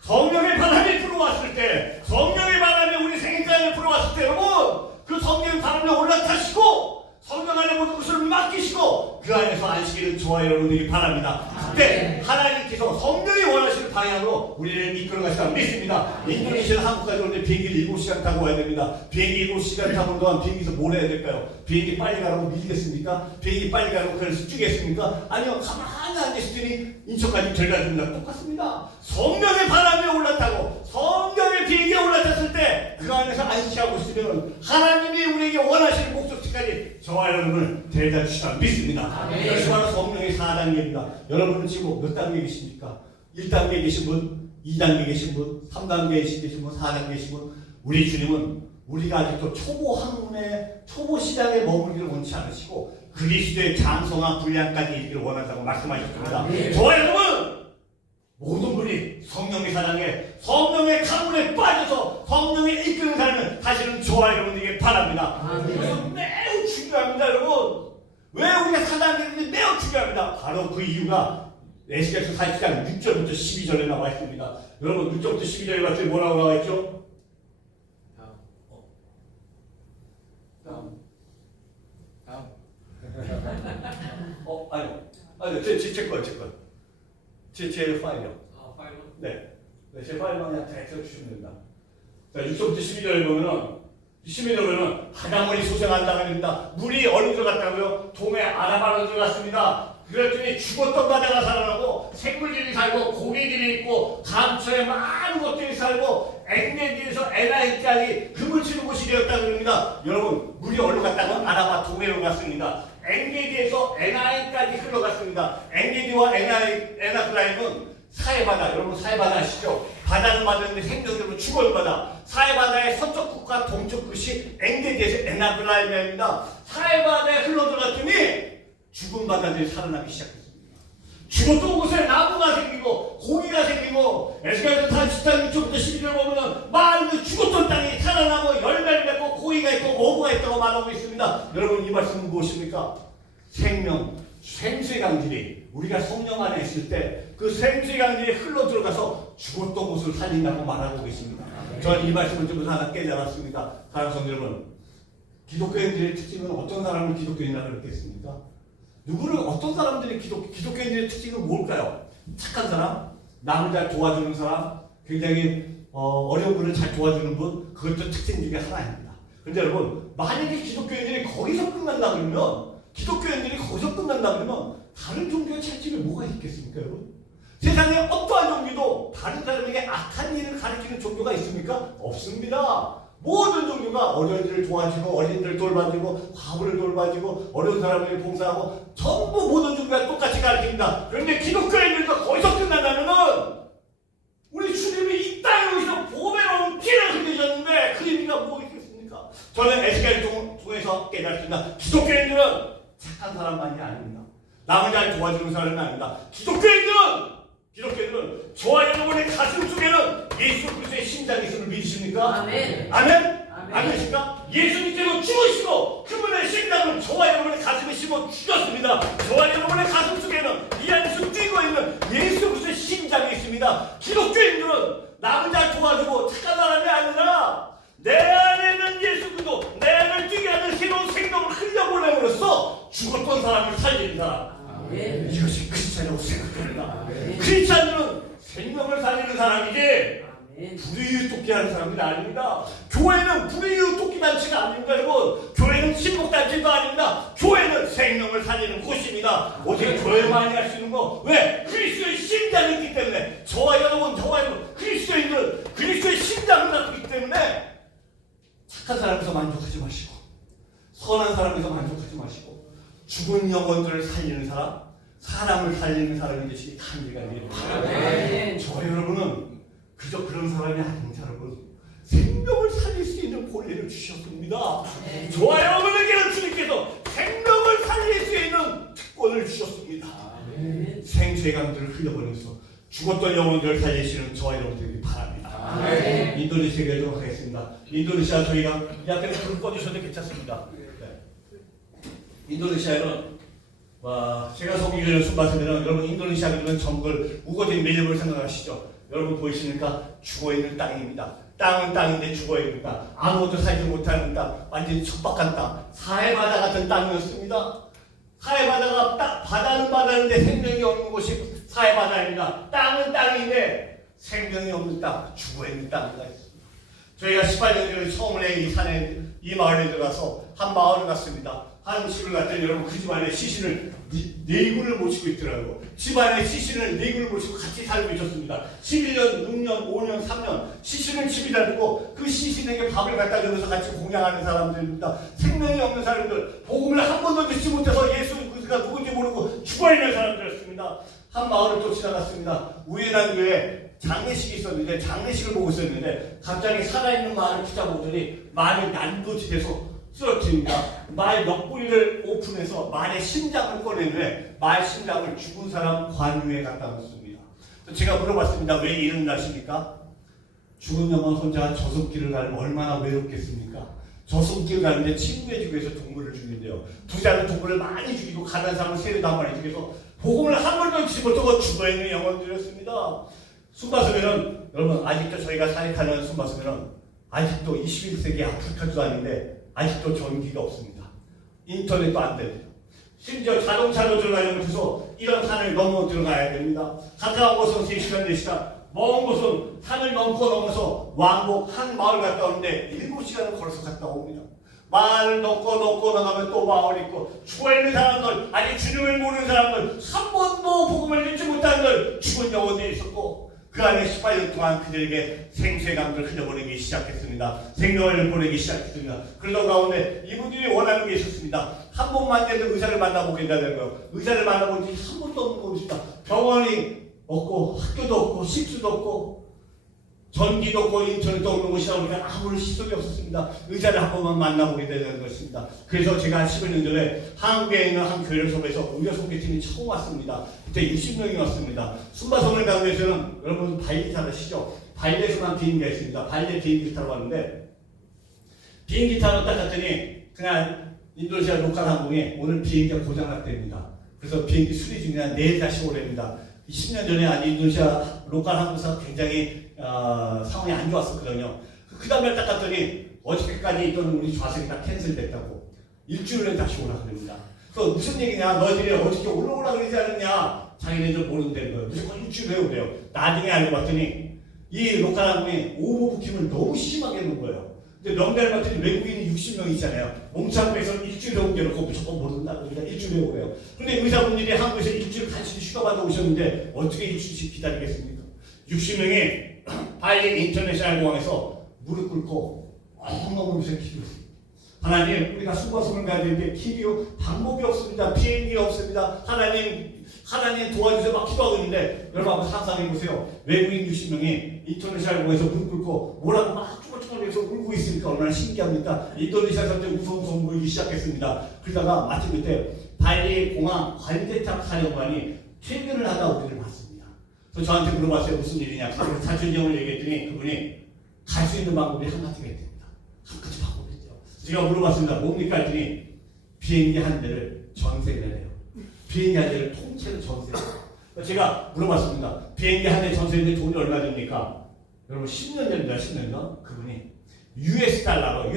성령의 바람이 불어왔을 때, 성령의 바람이 우리 생애자에 불어왔을 때 여러분 그 성령의 바람에 올라타시고 성령 안에 모든 것을 맡기시고 그 안에서 안식일을 저와 여러분들이 바랍니다. 그때 하나님께서 성령이 원하시는 방향으로 우리를 이끌어 가시다 믿습니다. 인도네시아 한국까지 오는데 비행기 7시간 타고 와야 됩니다. 비행기 7시간 타는 동안 비행기에서 뭘 해야 될까요? 비행기 빨리 가라고 밀겠습니까? 비행기 빨리 가라고 그래서 뛰겠습니까? 아니요, 가만히 앉으시더니 인천까지 데려다 줍니다. 똑같습니다. 성령의 바람에 올라타고 성령의 비행기에 올라탔을 때 그 안에서 안식하고 있으면 하나님이 우리에게 원하시는 목적지까지 저와 여러분을 데려다 주시다 믿습니다. 이것이 바로 성령의 4단계입니다. 여러분은 지금 몇 단계 계십니까? 1단계 계신 분, 2단계 계신 분, 3단계 계신 분, 4단계 계신 분. 우리 주님은 우리가 아직도 초보 학문의 초보 시장에 머물기를 원치 않으시고 그리스도의 장성한 분량까지 이르기를 원한다고 말씀하셨습니다. 저와 여러분 모든 분이 성령의 사랑에 성령의 가문에 빠져서 성령의 이끄는 삶을 다시는 저와 여러분에게 바랍니다. 그래서 매우 중요합니다. 여러분 왜 우리가 사랑하는지 매우 중요합니다. 바로 그 이유가 에스겔서 40장 6절부터 12절에 나와 있습니다. 여러분 6절부터 12절에 봤더니 뭐라고 나와 있죠? 아니요. 제 파일이요. 파일로? 네, 제 파일만 그냥 대체로 주시면 됩니다. 자, 6절부터 12절에 보면은 12절에 보면은 바닷물이 솟아난다고 합니다. 물이 어디 들어갔다고요? 동해 아라바로 들어갔습니다. 그랬더니 죽었던 바다가 살아나고 생물들이 살고 고기들이 있고 감초에 많은 것들이 살고 앵네디에서 에나이까지 금을 치는 곳이 되었다고 합니다. 여러분 물이 어디로 갔다고? 아라바 동해로 갔습니다. 앵게디에서 에나이까지 흘러갔습니다. 앵게디와 에나그라임은 사해바다, 여러분 사해바다 아시죠? 바다는 바다인데 생명적으로 죽어요 바다. 사해바다의 서쪽 끝과 동쪽 끝이 앵게디에서 에나그라임입니다. 사해바다에 흘러들어갔더니 죽은 바다들이 살아나기 시작했습니다. 죽었던 곳에 나무가 생기고 고기가 생기고 에스겔서 40장 6절부터 12절 보면 많은 죽었던 땅이 살아나고 열매를 맺고 고기가 있고 어부가 있다고 말하고 있습니다. 여러분 이 말씀은 무엇입니까? 생수의 강질이 우리가 성령 안에 있을 때 그 생수의 강질이 흘러 들어가서 죽었던 곳을 살린다고 말하고 계십니다. 저는 이 말씀을 좀 하나 깨달았습니다. 사랑하는 성도 여러분, 기독교인들의 특징은 어떤 사람을 기독교인이라고 그랬겠습니까? 어떤 사람들이 기독교인들의 특징은 뭘까요? 착한 사람, 남을 잘 도와주는 사람, 굉장히 어려운 분을 잘 도와주는 분, 그것도 특징 중에 하나입니다. 그런데 여러분, 만약에 기독교인들이 거기서 끝난다 그러면 다른 종교의 차이점이 뭐가 있겠습니까, 여러분? 세상에 어떠한 종교도 다른 사람에게 악한 일을 가르치는 종교가 있습니까? 없습니다. 모든 종교가 어려운이를 도와주고 어린이를 돌봐주고 과부를 돌봐주고 어려운 사람에게 봉사하고 전부 모든 종교가 똑같이 가르칩니다. 그런데 기독교인들도 거기서 끝난다면은 우리 주님이 이 땅에 오셔서 보배로운 피를 흘리셨는데 그 의미가 뭐겠습니까? 저는 에스겔을 통해서 깨달았습니다. 기독교인들은 착한 사람만이 아닙니다. 남을 잘 도와주는 사람이 아닙니다. 기독교인들은 저와 여러분의 가슴 속에는 예수 그리스도의 심장이 있음을 믿으십니까? 아멘. 아멘? 아멘입니까? 예수님께서 죽으시고 그분의 심장을 저와 여러분의 가슴에 심어 주셨습니다. 저와 여러분의 가슴 속에는 이 안에서 뛰고 있는 예수 그리스도의 심장이 있습니다. 기독교인들은 남을 잘 도와주고 착한 사람이 아니라 내 안에 있는 예수 그리스도, 내 안을 뛰게 하는 새로운 생명을 흘려보냄으로써 죽었던 사람을 살리는 사람. 이것이 크리스찬이라고 생각합니다. 크리스찬들은 생명을 살리는 사람이지 불의유 돕기 하는 사람이 아닙니다. 교회는 불의유 돕기 단체가 아닙니다. 여러분, 교회는 신복단체도 아닙니다. 교회는 생명을 살리는 곳입니다. 오직 교회만이 할 수 있는 거. 왜? 그리스도의 심장이 있기 때문에. 저와 여러분 그리스도인들은 그리스도의 심장을 갖고 있기 때문에 착한 사람에서 만족하지 마시고 사람에서 만족하지 마시고 죽은 영혼들을 살리는 사람, 사람을 살리는 사람이 되시기 간절히 바랍니다. 저 여러분은 그저 그런 사람이 아닙니다. 여러분, 생명을 살릴 수 있는 권리를 주셨습니다. 저와 여러분에게는 주님께서 생명을 살릴 수 있는 특권을 주셨습니다. 생수의 강들을 흘려보내서 죽었던 영혼들을 살리시는 저와 여러분들이 바랍니다. 인도네시아 가도록 하겠습니다. 인도네시아 저희가 이 앞에 불 꺼주셔도 괜찮습니다. 인도네시아는 제가 소개해드리는 순바스면 여러분 인도네시아 그러면 정글 우거진 매듭을 생각하시죠. 여러분 보이시니까 죽어있는 땅입니다. 땅은 땅인데 죽어있는 땅, 아무것도 살지 못하는 땅, 완전히 척박한 땅, 사해바다 같은 땅이었습니다. 사해바다가 바다는 바다인데 생명이 없는 곳이 사해바다입니다. 땅은 땅인데 생명이 없는 땅, 죽어있는 땅이다. 저희가 18년 전에 처음에 이 산에 이 마을에 들어가서 한 마을을 갔습니다. 한 집을 갔더니 여러분 그 집안에 시신을 4군을 모시고 있더라고요. 집안에 시신을 4군을 모시고 같이 살고 있었습니다. 11년, 6년, 5년, 3년 시신을 집에다 두고 그 시신에게 밥을 갖다 주면서 같이 공양하는 사람들입니다. 생명이 없는 사람들, 복음을 한 번도 듣지 못해서 예수 그리스도가 누군지 모르고 죽어있는 사람들이었습니다. 한 마을을 또 지나갔습니다. 우연한 교회에 장례식이 있었는데 장례식을 보고 있었는데 갑자기 살아있는 말을 붙잡아보더니 말이 난도질해서 쓰러집니다. 말 옆구리를 오픈해서 말의 심장을 꺼내는데 말 심장을 죽은 사람 관유에 갖다 놓습니다. 제가 물어봤습니다. 왜 이런 날씨입니까? 죽은 영혼 혼자 저승길을 가면 얼마나 외롭겠습니까? 저승길 가는데 친구해주기 위해서 동물을 죽인대요. 부자는 동물을 많이 죽이고 가난한 사람은 새를 다 많이 죽여서 복음을 한 번도 듣지 못하고 죽어있는 영혼들이었습니다. 순바스면은 여러분 아직도 저희가 사역하는 순바스면은 아직도 21세기 아프리카도 아닌데 아직도 전기가 없습니다. 인터넷도 안 됩니다. 심지어 자동차로 들어가려면 해서 이런 산을 넘어 들어가야 됩니다. 가까운 곳은 3시간, 4시간, 먼 곳은 산을 넘어서 왕복 한 마을 갔다 오는데 7시간을 걸어서 갔다 옵니다. 마을을 넘고 나가면 또 마을이 있고 죽어있는 사람들, 아직 주님을 모르는 사람들, 한 번도 복음을 듣지 못한 들 죽은 영혼들이 있었고 그 안에 18년 동안 그들에게 생수의 강들을 흘려보내기 시작했습니다. 생명을 보내기 시작했습니다. 그러던 가운데 이분들이 원하는 게 있었습니다. 한 번만 돼도 의사를 만나보게 된다는 거예요. 의사를 만나본 적이 한 번도 없는 곳입니다. 병원이 없고 학교도 없고 식수도 없고 전기도 없고 인터넷도 없는 곳이다 보니까 아무런 시설이 없었습니다. 의사를 한 번만 만나보게 되는 것입니다. 그래서 제가 한 11년 전에 한국에 있는 한 교회를 소개해서 의료 소개팀이 처음 왔습니다. 그때 60명이 왔습니다. 순바성을 가기 위해서는 여러분 발리 타시죠? 발리에서만 비행기가 있습니다. 발리에 비행기 타러 왔는데 비행기 타러 딱 갔더니 그냥 인도네시아 로컬 항공에 오늘 비행기가 고장났답니다. 그래서 비행기 수리 중이라 내일 다시 오랍니다. 10년 전에 아직 인도네시아 로컬 항공사가 굉장히 상황이 안 좋았었거든요. 그 다음에 딱 갔더니 어저께까지 있던 우리 좌석이 다 캔슬됐다고 일주일 후에 다시 오라 그럽니다. 그래서 무슨 얘기냐, 너희들이 어저께 올라오라 그러지 않았냐, 자기네들 모른다는 거예요. 무조건 일주일 후에 오래요. 나중에 알고 봤더니 이 로컬 항공이 오버부킹을 너무 심하게 해놓은 거예요. 근데 명단을 봤더니 외국인이 60명 있잖아요. 몸창고에서 일주일에 옮겨놓고 무조건 모른다 그러니까 일주일에 오래요. 그런데 의사분들이 한국에서 일주일 간신히 휴가받아 오셨는데 어떻게 일주일씩 기다리겠습니까? 60명이 발리 인터내셔널 공항에서 무릎 꿇고 엉엉울면서 기도했습니다. 하나님, 우리가 순바성을 가야 되는데 길이요 방법이 없습니다. 비행기가 없습니다. 하나님 도와주세요. 막 기도하고 있는데 여러분 한번 상상해보세요. 외국인 60명이 인도네시아 공항에서 무릎 꿇고 뭐라고 막 쭈글쭈글해서 울고 있으니까 얼마나 신기합니까? 인도네시아 사람들이 우성우성 울기 시작했습니다. 그러다가 마침 그때 발리 공항 관제탑 사령관이 퇴근을 하다 우리를 봤습니다. 그래서 저한테 물어봤어요. 무슨 일이냐. 사촌형을 얘기했더니 그분이 갈 수 있는 방법이 한 가지가 있답니다. 한 가지 방법이 있죠. 제가 물어봤습니다. 뭡니까 했더니 비행기 한 대를 전세를 해요. 비행기 한 대를 통째로 전세를 해요. 제가 물어봤습니다. 비행기 한 대 전세인데 돈이 얼마 됩니까? 여러분 10년 전입니다. 10년 전. 그분이 US 달러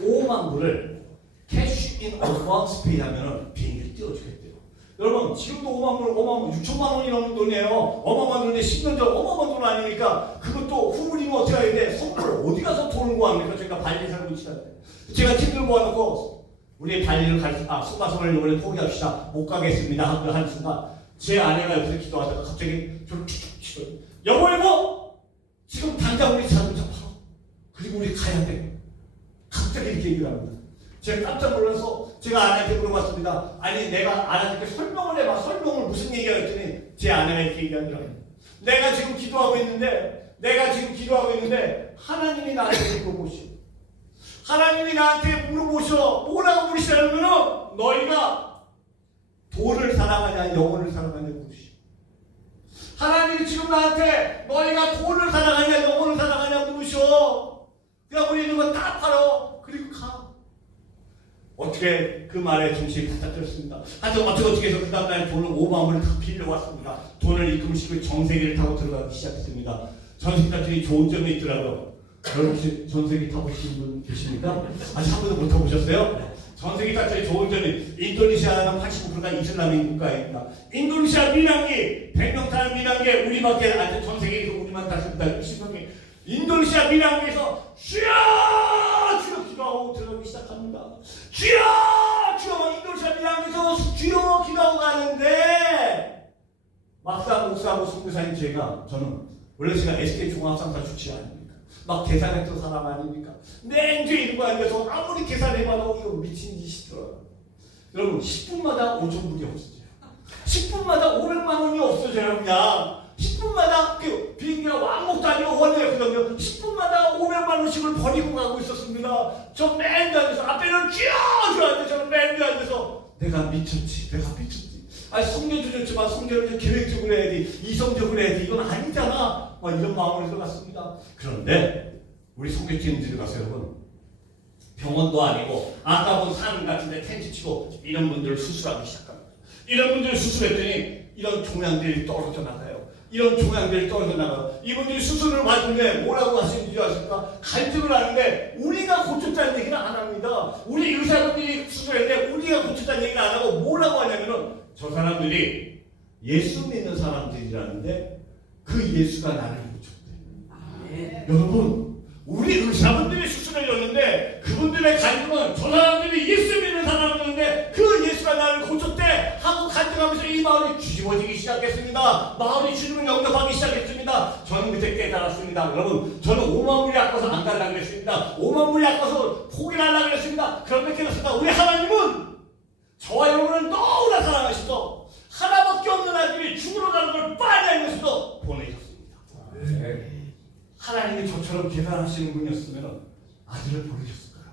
5만 불을 캐시 인 어드밴스 페이 하면은 비행기를 띄워주겠대요. 여러분 지금도 5만 불, 6천만 원이 넘는 돈이에요. 어마어마한 돈인데 10년 전 어마어마한 돈 아니니까 그것도 후불이면 어떻게 해야 돼? 선물 어디 가서 돈을 구합니까? 제가 발리 살고 있는데 제가 팀들 모아놓고 우리 발리를 순바성을 이번에 포기합시다. 못 가겠습니다. 하는 순간 제 아내가 옆에서 기도하다가 갑자기 저를 툭툭 치고요. 여보 지금 당장 우리 자동차 팔아. 그리고 우리 가야 돼. 갑자기 이렇게 얘기를 합니다. 제가 깜짝 놀라서 제가 아내한테 물어봤습니다. 아니 내가 아내한테 설명을 해봐. 설명을 무슨 얘기야 했더니 제 아내가 이렇게 얘기하더라고요. 내가 지금 기도하고 있는데 하나님이 나한테 물어보시오. 하나님이 나한테 물어보셔. 뭐라고 물으시냐면은 너희가 돈을 사랑하냐 영혼을 사랑하냐 물으시오. 하나님이 지금 나한테 너희가 돈을 사랑하냐 영혼을 사랑하냐 물으셔. 그냥 우리 있는 거 다 팔어. 그리고 가. 어떻게 그 말에 정신이 바짝 들었습니다. 하여튼 어떻게 해서 그 다음날 돈을 5만 원을 다 빌려왔습니다. 돈을 입금시키고 전세기를 타고 들어가기 시작했습니다. 전세기 같은 좋은 점이 있더라고요. 여러분 혹시 전세기 타보신 분 계십니까? 아직 한 번도 못 타보셨어요? 전세기 자체의 좋은 점이 인도네시아는 85%가 이슬람인 국가입니다. 인도네시아 민항기 100명 타는 민항기에 우리밖에 안 전세계에서 우리만 탔습니다. 20명이 인도네시아 민항기에서 주여 기도하고 들어가기 시작합니다. 주여 인도네시아 민항기에서 주여 기도하고 가는데 막상 목사하고 선교사인 저는 원래 제가 SK 종합상사 주치 아닙니까? 막 계산했던 사람 아닙니까? 맨 뒤에 이러고 앉아서 아무리 계산해봐도 이거 미친 짓이더라고요. 여러분 10분마다 5,000불이 없어져요. 10분마다 500만 원이 없어져요. 그냥 10분마다 그 비행기가 왕복도 아니고 원래였거든요. 10분마다 500만 원씩을 버리고 가고 있었습니다. 저 맨 뒤에 앉아서 앞에는 쥐어 앉아서 저는 맨 뒤에 앉아서 내가 미쳤지. 아니 성녀도 좋지만 성녀를 계획적으로 해야지 이성적으로 해야지 이건 아니잖아. 이런 마음으로 들어갔습니다. 그런데 우리 소개팅들이 가서 여러분 병원도 아니고 아까 본 산 같은데 텐트 치고 이런 분들을 수술하기 시작합니다. 이런 분들을 수술했더니 이런 종양들이 떨어져 나가요. 이분들이 수술을 받는데 뭐라고 하시는지 줄 아십니까? 간증을 하는데 우리가 고쳤다는 얘기는 안 합니다. 우리 의사분들이 수술했는데 우리가 고쳤다는 얘기는 안 하고 뭐라고 하냐면은 저 사람들이 예수 믿는 사람들이라는데 그 예수가 나를 고쳤대. 여러분 우리 의사분들이 수술을 했는데 그분들의 간증은 저 사람들이 예수 믿는 사람들인데 그 예수가 나를 고쳤대 하고 간증하면서 이 마을이 뒤집어지기 시작했습니다. 마을이 주님을 영접하기 시작했습니다. 저는 그때 깨달았습니다. 여러분 저는 5만 불이 아까워서 안 가려고 그랬습니다. 5만 불이 아까워서 포기를 하려고 그랬습니다. 그런데 깨달았습니다. 우리 하나님은 저와 여러분을 너무나 사랑하시고 하나밖에 없는 아들이 죽으러 가는 걸 빨리 알면서도 보내셨습니다. 하나님이 저처럼 계산하시는 분이었으면 아들을 보내셨을 거예요.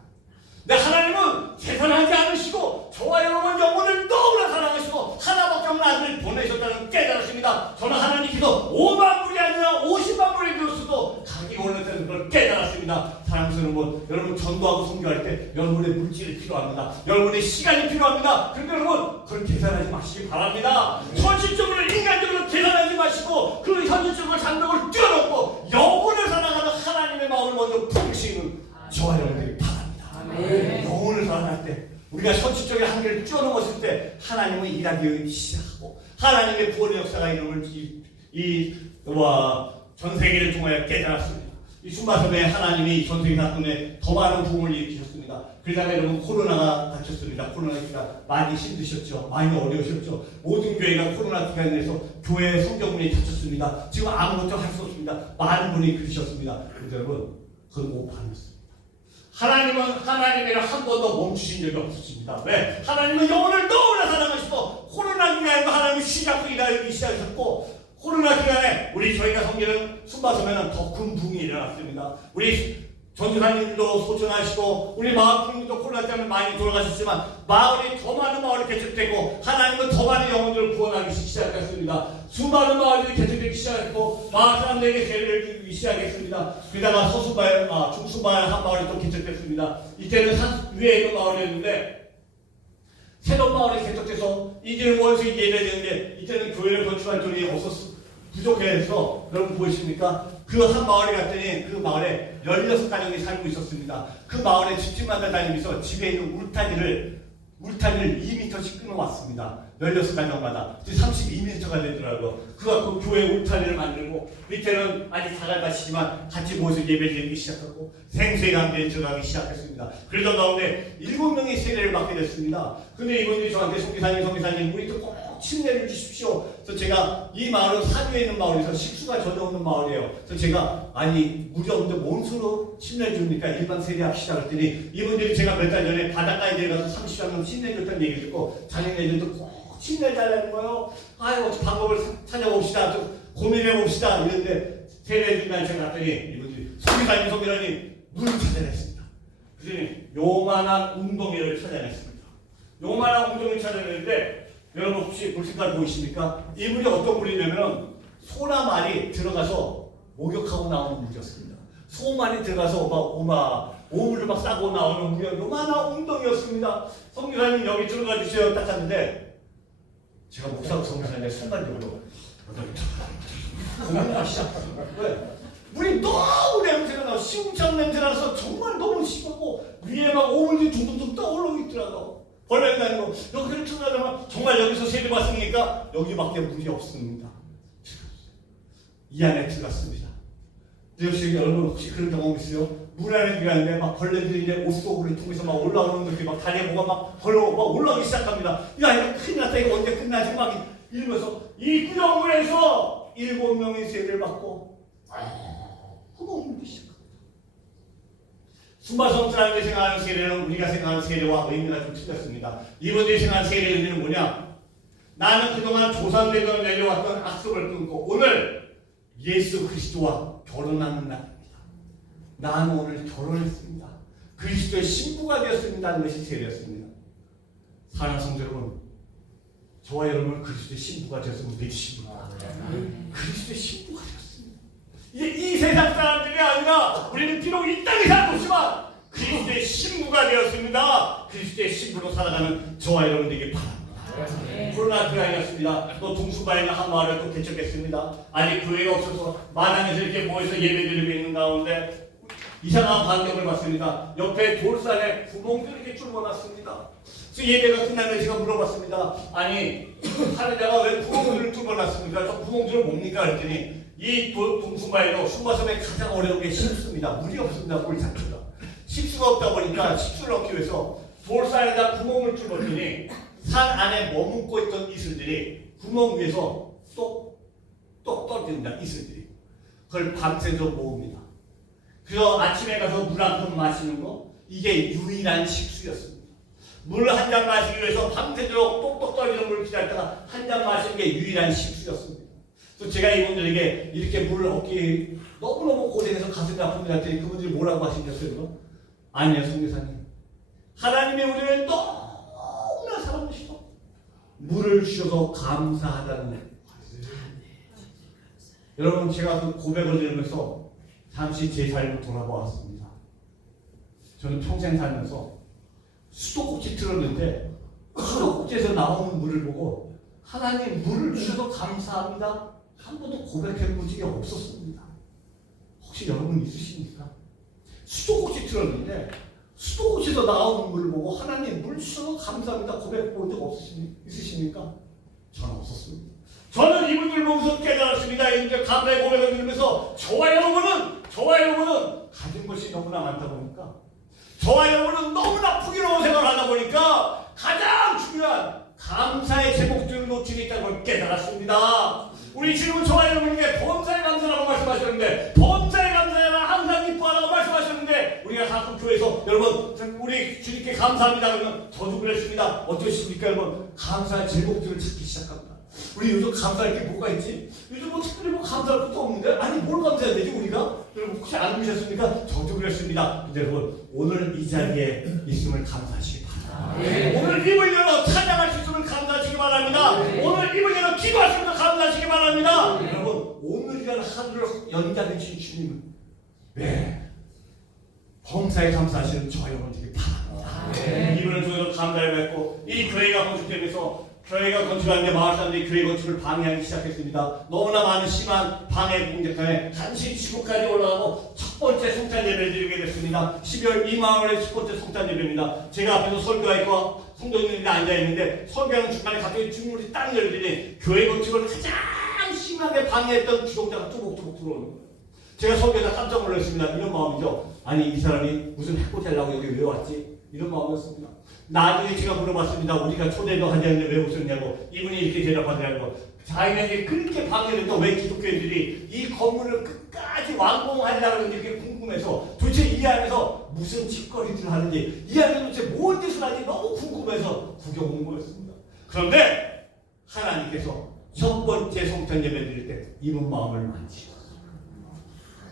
근데 하나님은 계산하지 않으시고 저와 여러분 영혼을 너무나 사랑하시고 하나밖에 없는 아들을 보내셨다는 깨달았습니다. 저는 하나님께서 5만 불이 아니라 50만 불이 되었어도 가기 원했다는 걸 깨달았습니다. 사랑스러운 여러분 전도하고 선교할 때 여러분의 물질이 필요합니다. 여러분의 시간이 필요합니다. 그런데 여러분 그걸 계산하지 마시기 바랍니다. 현실적으로 인간적으로 계산하지 마시고 그 현실적으로 장벽을 뛰어넘고 영혼을 사랑하는 하나님의 마음을 먼저 품으시는 저와 여러분들이 바랍니다. 영혼을 사랑할 때 우리가 현실적인 한계를 뛰어넘었을 때 하나님은 일하기 시작하고 하나님의 구원의 역사가 이름을 전 세계를 통하여 깨달았습니다. 이 순바섬에 하나님이 전 세계 사건에 더 많은 부흥을 일으키셨습니다. 그러다가 여러분 코로나가 닥쳤습니다. 코로나 기간 많이 힘드셨죠. 많이 어려우셨죠. 모든 교회가 코로나 기간에 대해서 교회 성경문이 닫혔습니다. 지금 아무것도 할 수 없습니다. 많은 분이 그러셨습니다. 그런데 여러분 그건 오판이었습니다. 하나님은 하나님의 한 번도 멈추신 적이 없으십니다. 왜? 하나님은 영혼을 너무나 사랑하시고 코로나 기간에도 하나님이 쉬지 않고 일하기 시작하셨고 코로나 기간에 저희가 섬기는 순바섬에는 더 큰 부흥이 일어났습니다. 우리 전도사님들도 소천하시고 우리 마을 분들도 코로나 때문에 많이 돌아가셨지만 마을이 더 많은 마을이 개척되고 하나님은 더 많은 영혼들을 구원하기 시작했습니다. 수많은 마을들이 개척되기 시작했고 마을 사람들에게 세례를 주기 시작했습니다. 그러다가 서수마을, 중수마을 한 마을이 또 개척됐습니다. 이때는 산 위에 있는 마을이었는데 새로운 마을이 개척돼서 이제는 원수에 예배되는데 이때는 교회를 건축할 돈이 없었습니다. 부족해서 여러분 보이십니까? 그 한 마을에 갔더니 그 마을에 16가정이 살고 있었습니다. 그 마을에 집집마다 다니면서 집에 있는 울타리를 2m씩 끊어왔습니다. 16가정마다 32m가 되더라고요. 그래서 교회 울타리를 만들고 밑에는 아직 다갈밭이지만 같이 모여서 예배드리기 시작하고 생수의 강대에 들어가기 시작했습니다. 그러던 가운데 7명이 세례를 받게 됐습니다. 근데 이분들이 저한테 성기사님 우리 또 꼭 침례를 주십시오. 그래서 제가 이 마을은 산 위에 있는 마을에서 식수가 전혀 없는 마을이에요. 그래서 제가 아니 물이 없는데 뭔 수로 침례를 줍니까? 일반 세례합시다 그랬더니 이분들이 제가 몇 달 전에 바닷가에 내려가서 30년 넘게 침례 줬다는 얘기를 듣고 자기네들도 꼭 침례 달라는 거예요. 아유 방법을 찾아봅시다. 좀 고민해 봅시다. 이랬는데 세례 준다는 제가 갔더니 이분들이 성기사님 물을 찾아냈습니다. 그랬더니 요만한 웅덩이를 찾아냈습니다. 요만한 웅덩이를 찾아냈는데 여러분 혹시 물 색깔 보이십니까? 이 물이 어떤 물이냐면 소나 말이 들어가서 목욕하고 나오는 물이었습니다. 소 말이 들어가서 오물을 막 싸고 나오는 물이 요만한 웅덩이였습니다. 성기사님 여기 들어가 주세요. 딱 갔는데 제가 목사고 성기사님의 순간적으로 고민하기 시작했어요. 왜? 물이 너무 냄새가 나고 시궁창 냄새 나서 정말 너무 심하고 위에 막 오물이 둥둥둥 떠오르고 있더라고. 벌레가 아니고 여기를 들어가면 정말 여기서 세례 받으니까 여기밖에 물이 없습니다. 이 안에 들어갔습니다. 역시 여러분 혹시 그런 경험 있어요? 물 안에 들어갔는데 막 벌레들이 이제 옷 속으로 통해서 막 올라오는 느낌, 막 다리에 뭐가 막 벌레가 막 올라오기 시작합니다. 야 이거 큰일 났다, 이거 언제 끝나지? 막 이러면서 이 구덩물에서 7명이 세례를 받고 흠없는 시작합니다. 수마성사람들이 생각하는 세례는 우리가 생각하는 세례와 의미가 좀 틀렸습니다. 이분들이 생각하는 세례의 의미는 뭐냐? 나는 그동안 조상들과 내려왔던 악습을 끊고 오늘 예수 그리스도와 결혼하는 날입니다. 나는 오늘 결혼했습니다. 그리스도의 신부가 되었습니다 하는 것이 세례였습니다. 사랑하는 성도 여러분, 저와 여러분은 그리스도의 신부가 되었으면 믿으십니까? 그리스도의 신부가 되었습니다. 이제 이 세상 사람들이 아니라 우리는 비록 이 땅에 살고 있지만 그리스도의 신부가 되었습니다. 그리스도의 신부로 살아가는 저와 여러분 되길 바랍니다. 코로나 기간이었습니다. 또 동수바에는 한 마을을 또 개척했습니다. 아직 교회가 없어서 마당에서 이렇게 모여서 예배드리고 있는 가운데 이상한 광경을 봤습니다. 옆에 돌산에 구멍들이 이렇게 뚫어놨습니다. 그래서 예배가 끝나면 제가 물어봤습니다. 아니 하느냐가 왜 구멍들을 뚫어놨습니까? 저 구멍들은 뭡니까? 그랬더니 이 동수바에도 수마섬에 가장 어려운 게 식수입니다. 물이 없습니다. 물 자체가. 식수가 없다 보니까 식수를 얻기 위해서 돌산에다 구멍을 뚫었더니 산 안에 머문고 있던 이슬들이 구멍 위에서 똑 떨어집니다. 이슬들이. 그걸 밤새도록 모읍니다. 그래서 아침에 가서 물 한 컵 마시는 거, 이게 유일한 식수였습니다. 물 한 잔 마시기 위해서 밤새도록 똑똑 떨어지는 물을 기다렸다가 한 잔 마시는 게 유일한 식수였습니다. 그래서 제가 이분들에게 이렇게 물을 얻기 너무너무 고생해서 가슴이 아픕니다 했더니 그분들이 뭐라고 하시겠어요? 아니요, 성교사님. 하나님이 우리를 너무나 사랑하시고 물을 주셔서 감사하다는 거예요. 여러분, 제가 그 고백을 들으면서 잠시 제 삶을 돌아보았습니다. 저는 평생 살면서 수도꼭지 틀었는데 수도꼭지에서 나오는 물을 보고 하나님 물을 주셔서 감사합니다 한 번도 고백해 본 적이 없었습니다. 혹시 여러분 있으십니까? 수도꼭지 틀었는데 수도꼭지에서 나오는 물을 보고 하나님 물 주셔서 감사합니다 고백해 본 적 있으십니까? 저는 없었습니다. 저는 이분들 보면서 깨달았습니다. 이제 감사의 고백을 들으면서 저와 여러분은 가진 것이 너무나 많다 보니까 저와 여러분은 너무나 풍요로운 생활을 하다 보니까 가장 중요한 감사의 제목들을 놓치고 있다는 걸 깨달았습니다. 우리 지금은 저와 여러분에게 범사에 감사라고 말씀하셨는데 범사에 감사하라 항상 기뻐하라고 말씀하셨는데 우리가 가끔 교회에서 여러분 우리 주님께 감사합니다 그러면 저도 그랬습니다. 어떠십니까 여러분? 감사의 제목들을 찾기 시작합니다. 우리 요즘 감사할 게 뭐가 있지? 요즘 뭐 특별히 뭐 감사할 것도 없는데 아니 뭘 감사해야 되지 우리가? 여러분 혹시 안 그러셨습니까? 저도 그랬습니다. 근데 여러분 오늘 이 자리에 있음을 감사하시기 바랍니다. 오늘 입을 열어 찬양할 수 있음을 감사하시기 바랍니다. 오늘 입을 열어 기도할 수 있음을 감사하시기 바랍니다. 여러분 오늘이라는 하루를 연장해 주신 주님은 범사에 감사하시는 저 여러분 되길 바랍니다. 이분을 통해서 감사를 뵙고 이 교회가 건축되면서 교회가 건축하는데 마을 사람들이 교회 건축을 방해하기 시작했습니다. 너무나 많은 심한 방해 공작간에 간신히 지구까지 올라가고 첫 번째 성탄 예배를 드리게 됐습니다. 12월 이 마을의 첫 번째 성탄 예배입니다. 제가 앞에서 설교가 있고 성도님들이 앉아있는데 설교하는 중간에 갑자기 주문이 딱 열리더니 교회 건축을 가장 심하게 방해했던 주동자가 뚜벅뚜벅 들어오는 거예요. 제가 설교에서 깜짝 놀랐습니다. 이런 마음이죠. 아니 이 사람이 무슨 해코지 하려고 여기 왜 왔지? 이런 마음이었습니다. 나중에 제가 물어봤습니다. 우리가 초대도 하지 않는데 왜 오셨냐고. 이분이 이렇게 대답하더라고. 자기네들이 그렇게 방해했던 왜 기독교인들이 이 건물을 끝까지 완공하려고 이렇게 궁금해서 도대체 이 안에서 무슨 짓거리들을 하는지 이 안에서 도대체 뭔 짓을 하는지 너무 궁금해서 구경 온 거였습니다. 그런데 하나님께서 첫 번째 성탄 예배 드릴 때 이분 마음을 만지셨어요.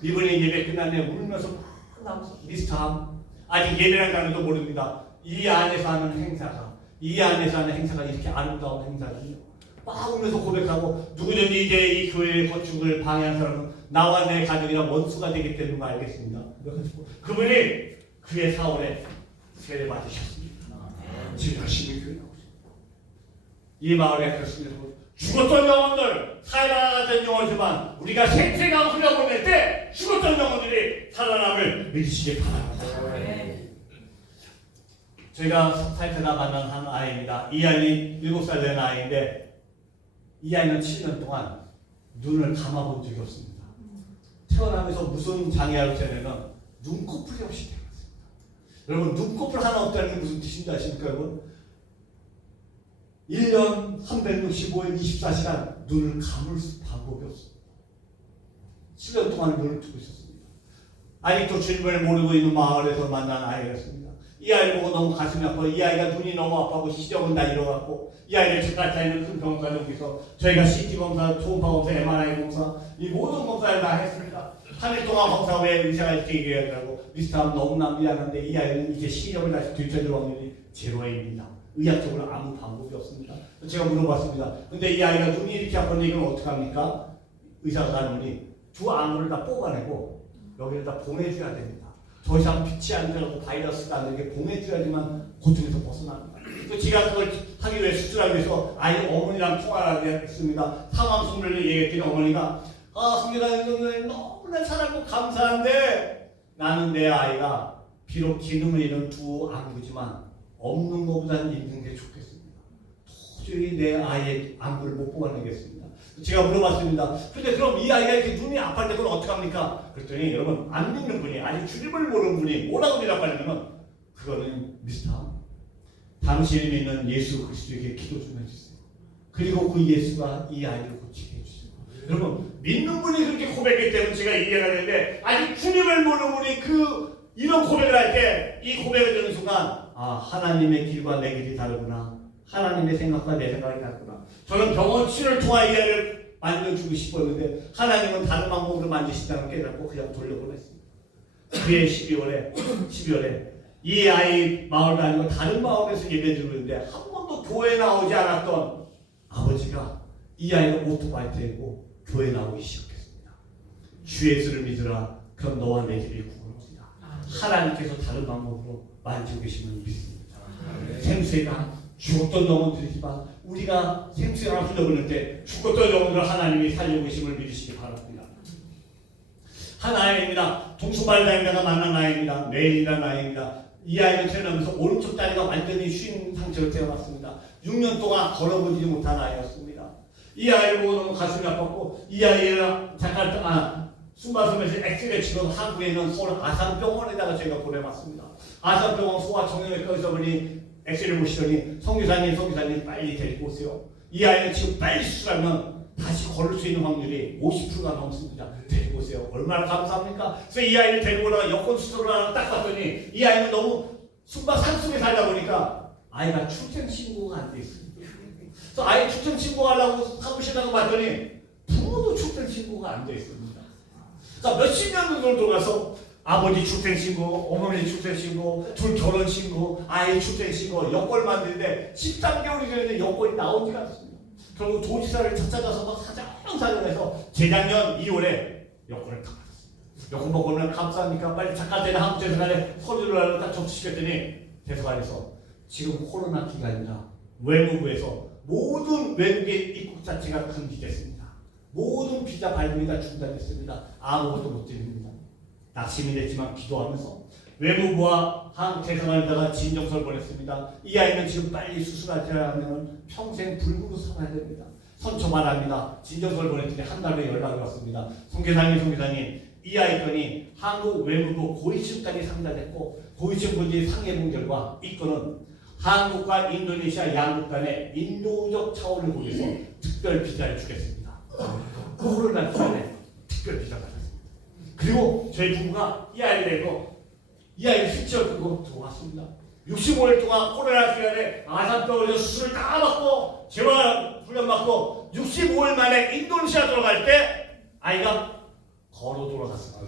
이분이 예배 끝난 후에 울면서 미스터 아직 예배라는 단어도 모릅니다. 이 안에서 하는 행사가 이렇게 아름다운 행사군요. 막 울면서 고백하고 누구든지 이제 이 교회의 건축을 방해한 사람은 나와 내 가족이랑 원수가 되기 때문에 거 알겠습니다. 그래가지고 그분이 그의 사원에 세례 받으셨습니다. 지금 열심히 교회 나오십니다. 이 마을에 그렇습니다. 죽었던 영혼들, 살아나던 영혼이지만 우리가 생생하고 흘려보낼 때 죽었던 영혼들이 살아남을 믿으시기 바랍니다. 저희가 살펴다 만난 한 아이입니다. 이 아이는 7살 된 아이인데 이 아이는 7년 동안 눈을 감아본 적이 없습니다. 태어나면서 무슨 장애아로 태어나면 눈꺼풀이 없이 태어났습니다. 여러분 눈꺼풀 하나 없다는 게 무슨 뜻인지 아십니까 여러분? 1년 365일 24시간 눈을 감을 방법이 없습니다. 7년 동안 눈을 뜨고 있었습니다. 아직도 주님을 모르고 있는 마을에서 만난 아이였습니다. 이 아이를 보고 너무 가슴이 아파. 이 아이가 눈이 너무 아파하고 시력은 다 잃어갔고 이 아이를 제가 있는 큰 병원가족에서 저희가 CT 검사, 초음파 검사, MRI 검사 이 모든 검사를 다 했습니다. 3일 동안 검사 후에 의사가 이렇게 얘기하더라고. 미스터 너무나 미안한데 이 아이는 이제 시력을 다시 되찾을 확률이 제로입니다. 의학적으로 아무 방법이 없습니다. 제가 물어봤습니다. 근데 이 아이가 눈이 이렇게 아픈데 이건 어떡합니까? 의사가 하더니 두 안구를 다 뽑아내고 여기를 다 보내줘야 됩니다. 더 이상 빛이 안 들어가고 바이러스가 안 되게 보내줘야지만 고통에서 벗어납니다. 제가 그걸 하기 위해 수술하기 위해서 아이 어머니랑 통화를 했습니다. 상황 소리를 얘기했더니 어머니가 성교사님 너무나 사랑하고 감사한데 나는 내 아이가 비록 기능을 잃은 두 안구지만 없는 것보다는 있는 게 좋겠습니다. 도저히 내 아이의 안구를 못 뽑아내겠습니다. 제가 물어봤습니다. 근데 그럼 이 아이가 이렇게 눈이 아플 때 그건 어떡합니까? 그랬더니 여러분 안 믿는 분이 아직 주님을 모르는 분이 뭐라고 대답하냐면 그거는 미스터 당신이 믿는 예수 그리스도에게 기도 좀 해주세요. 그리고 그 예수가 이 아이를 고치게 해주세요. 여러분 믿는 분이 그렇게 고백했기 때문에 제가 이해가 되는데 아직 주님을 모르는 분이 이런 고백을 할 때 이 고백을 듣는 순간 하나님의 길과 내 길이 다르구나. 하나님의 생각과 내 생각이 다르구나. 저는 병원 치료를 통한 이 아이를 만져주고 싶었는데 하나님은 다른 방법으로 만지신다는 걸 깨닫고 그냥 돌려보냈습니다. 그해 12월에 이 아이 마을도 아니고 다른 마을에서 예배드리고 있는데 한 번도 교회에 나오지 않았던 아버지가 이 아이를 오토바이 타고 교회에 나오기 시작했습니다. 주 예수를 믿으라. 그럼 너와 내 집이 구원하리라. 하나님께서 다른 방법으로 만지고 계심을 믿습니다. 생수가 죽었던 영혼들이지만 우리가 생수를 흘려보낼 때 죽었던 영혼들을 하나님이 살리고 계심을 믿으시기 바랍니다. 한 아이입니다. 동수발다인가가 만난 아이입니다. 메일이라는 아이입니다. 이 아이는 태어나면서 오른쪽 다리가 완전히 쉰 상태로 태어났습니다. 6년 동안 걸어보지 못한 아이였습니다. 이 아이를 보고 너무 가슴이 아팠고 이 아이가 숨바섬에서 엑스레이 찍어서 한국에 있는 서울 아산병원에다가 저희가 보내봤습니다. 아산병원 소아정형외과에서 보니 엑스레이를 보시더니 성교사님 빨리 데리고 오세요. 이 아이는 지금 빨리 수술하면 다시 걸을 수 있는 확률이 50%가 넘습니다. 데리고 오세요. 얼마나 감사합니까? 그래서 이 아이를 데리고 오다가 여권 수술을 하나 딱 봤더니 이 아이는 너무 숨바 산속에 살다 보니까 아이가 출생신고가 안 돼 있습니다. 그래서 아이 출생신고하려고 사무실에다가 봤더니 부모도 출생신고가 안 돼 있습니다. 그러니까 몇십 년 전으로 돌아가서 아버지 출생신고, 어머니 출생신고, 둘 결혼신고, 아이 출생신고, 여권 만드는데 13개월이 되는데 여권이 나오지가 않습니다. 결국 도지사를 찾아가서 막 사정사정해서 재작년 2월에 여권을 딱 받았습니다. 여권 보고는 감사합니까? 빨리 작가되는 한국 대사관에 서류를 하러 딱 접수시켰더니 대사관에서 지금 코로나 기간이라 외무부에서 모든 외국의 입국 자체가 금지됐습니다. 모든 비자 발급이 다 중단됐습니다. 아무것도 못 드립니다. 낙심이 됐지만 기도하면서 외무부와 한국 대사관에다가 진정서를 보냈습니다. 이 아이는 지금 빨리 수술하지 않으면 평생 불구로 살아야 됩니다. 선처만 합니다. 진정서를 보냈더니 한 달 후에 연락이 왔습니다. 송교사님 이 아이건이 한국 외무부 고위층까지 상달했고 고위층 분들이 상해 본 결과 이 건은 한국과 인도네시아 양국 간의 인도적 차원을 보여서 특별 비자를 주겠습니다. 코로나 기간에 특별 비자가 받았습니다. 그리고 저희 부부가 이 아이를 내고 이 아이를 스치어 끌고 들어왔습니다. 65일 동안 코로나 기간에 아산병원에서 수술을 다 받고 재활 훈련 받고 65일 만에 인도네시아 들어갈 때 아이가 걸어 돌아갔습니다.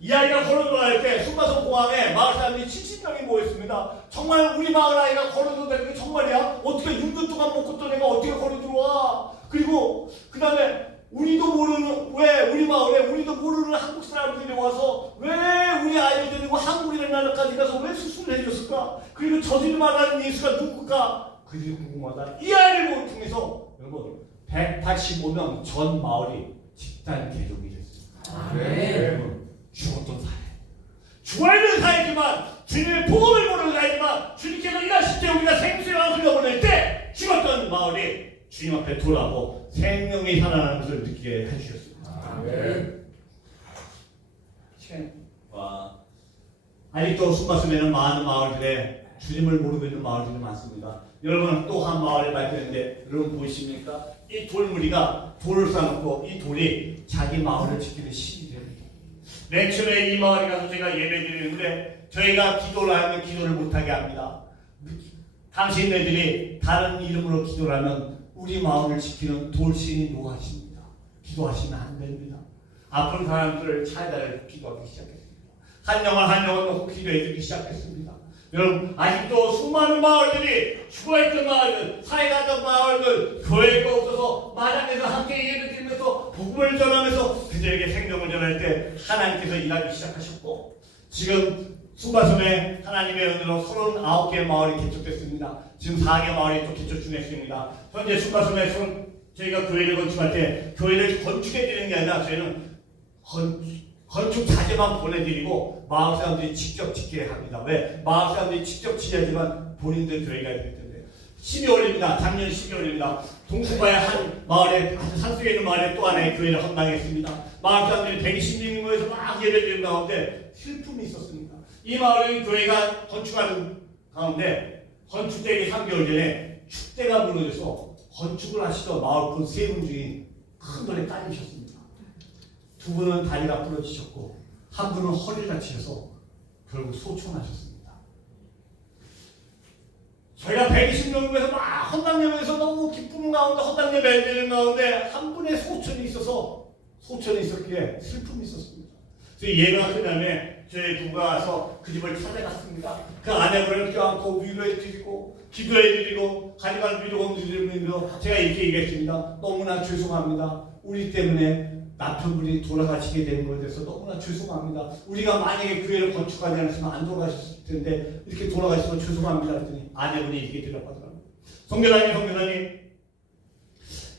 이 아이가 걸어 돌아갈 때 순가성 공항에 마을 사람들이 70명이 모였습니다. 정말 우리 마을 아이가 걸어 들어오는 게 정말이야? 어떻게 6년 동안 못 걷던 애가 어떻게 걸어 들어와? 그리고 그 다음에 우리도 모르는, 왜 우리 마을에 우리도 모르는 한국 사람들이 와서 왜 우리 아이를 데리고 한국이라는 나라까지 가서 왜 수술을 해줬을까? 그리고 저질만한 예수가 누굴까? 그게 궁금하다. 이 아이를 통해서 여러분 185명 전 마을이 집단 개종이 됐습니다. 여러분 죽었던 사회, 죽어야 되는 사회지만 주님의 복음을 모르는 사회지만 주님께서 일하실 때 우리가 생수를 흘려보낼 때 죽었던 마을이 주님 앞에 돌아오고 생명이 살아나는 것을 느끼게 해주셨습니다. 와, 아직도 숨가슴에는 많은 마을들에 주님을 모르고 있는 마을들이 많습니다. 여러분 또 한 마을에 발견했는데 여러분 보이십니까? 이 돌무리가 돌을 쌓아놓고 이 돌이 자기 마을을 지키는 신이 됩니다. 맨 처음에 이 마을에 가서 제가 예배드리는데 저희가 기도를 하면 기도를 못하게 합니다. 당신네들이 다른 이름으로 기도를 하면 우리 마음을 지키는 돌신이 노하십니다. 기도하시면 안 됩니다. 아픈 사람들을 찾아다니고 기도하기 시작했습니다. 한 영혼 놓고 기도해주기 시작했습니다. 여러분 아직도 수많은 마을들이 죽어있던 마을들, 사회가던 마을들, 교회가 없어서 마당에서 함께 예배드리면서 복음을 전하면서 그들에게 생명을 전할 때 하나님께서 일하기 시작하셨고 지금 수바섬에 하나님의 은혜로 39개 마을이 개척됐습니다. 지금 4개 마을이 또 개척 중했습니다. 현재 수바섬에 저희가 교회를 건축할 때 교회를 건축해드리는 게 아니라 저희는 건축 자재만 보내드리고 마을 사람들이 직접 짓게 합니다. 왜? 마을 사람들이 직접 지어야지만 본인들 교회가 되기 때문에 12월입니다. 작년 12월입니다. 동수바의 한 마을에 아주 산속에 있는 마을에 또 하나의 교회를 헌당했습니다. 마을 사람들이 120명이 모여서 막 예배드리는 가운데 슬픔이 있었습니다. 이 마을의 교회가 건축하는 가운데 건축되기 3개월 전에 축대가 무너져서 건축을 하시던 마을 그 세 분 중에 큰 돌에 깔리셨습니다. 두 분은 다리가 부러지셨고 한 분은 허리를 다치셔서 결국 소천하셨습니다. 저희가 120명에서 막 헌당예배에서 너무 기쁨 가운데 헌당예배 드리는 가운데 한 분의 소천이 있었기에 슬픔이 있었습니다. 그래서 예배가 끝나면 저희 부부가 와서 그 집을 찾아갔습니다. 그 아내분을 껴안고 위로해드리고 기도해드리고 가져간 위로금 드리면서 제가 이렇게 얘기했습니다. 너무나 죄송합니다. 우리 때문에 남편분이 돌아가시게 되는 것에 대해서 너무나 죄송합니다. 우리가 만약에 교회를 건축하지 않았으면 안 돌아가셨을 텐데 이렇게 돌아가시면 죄송합니다. 그랬더니 아내분이 이렇게 대답하더라고요. 성교사님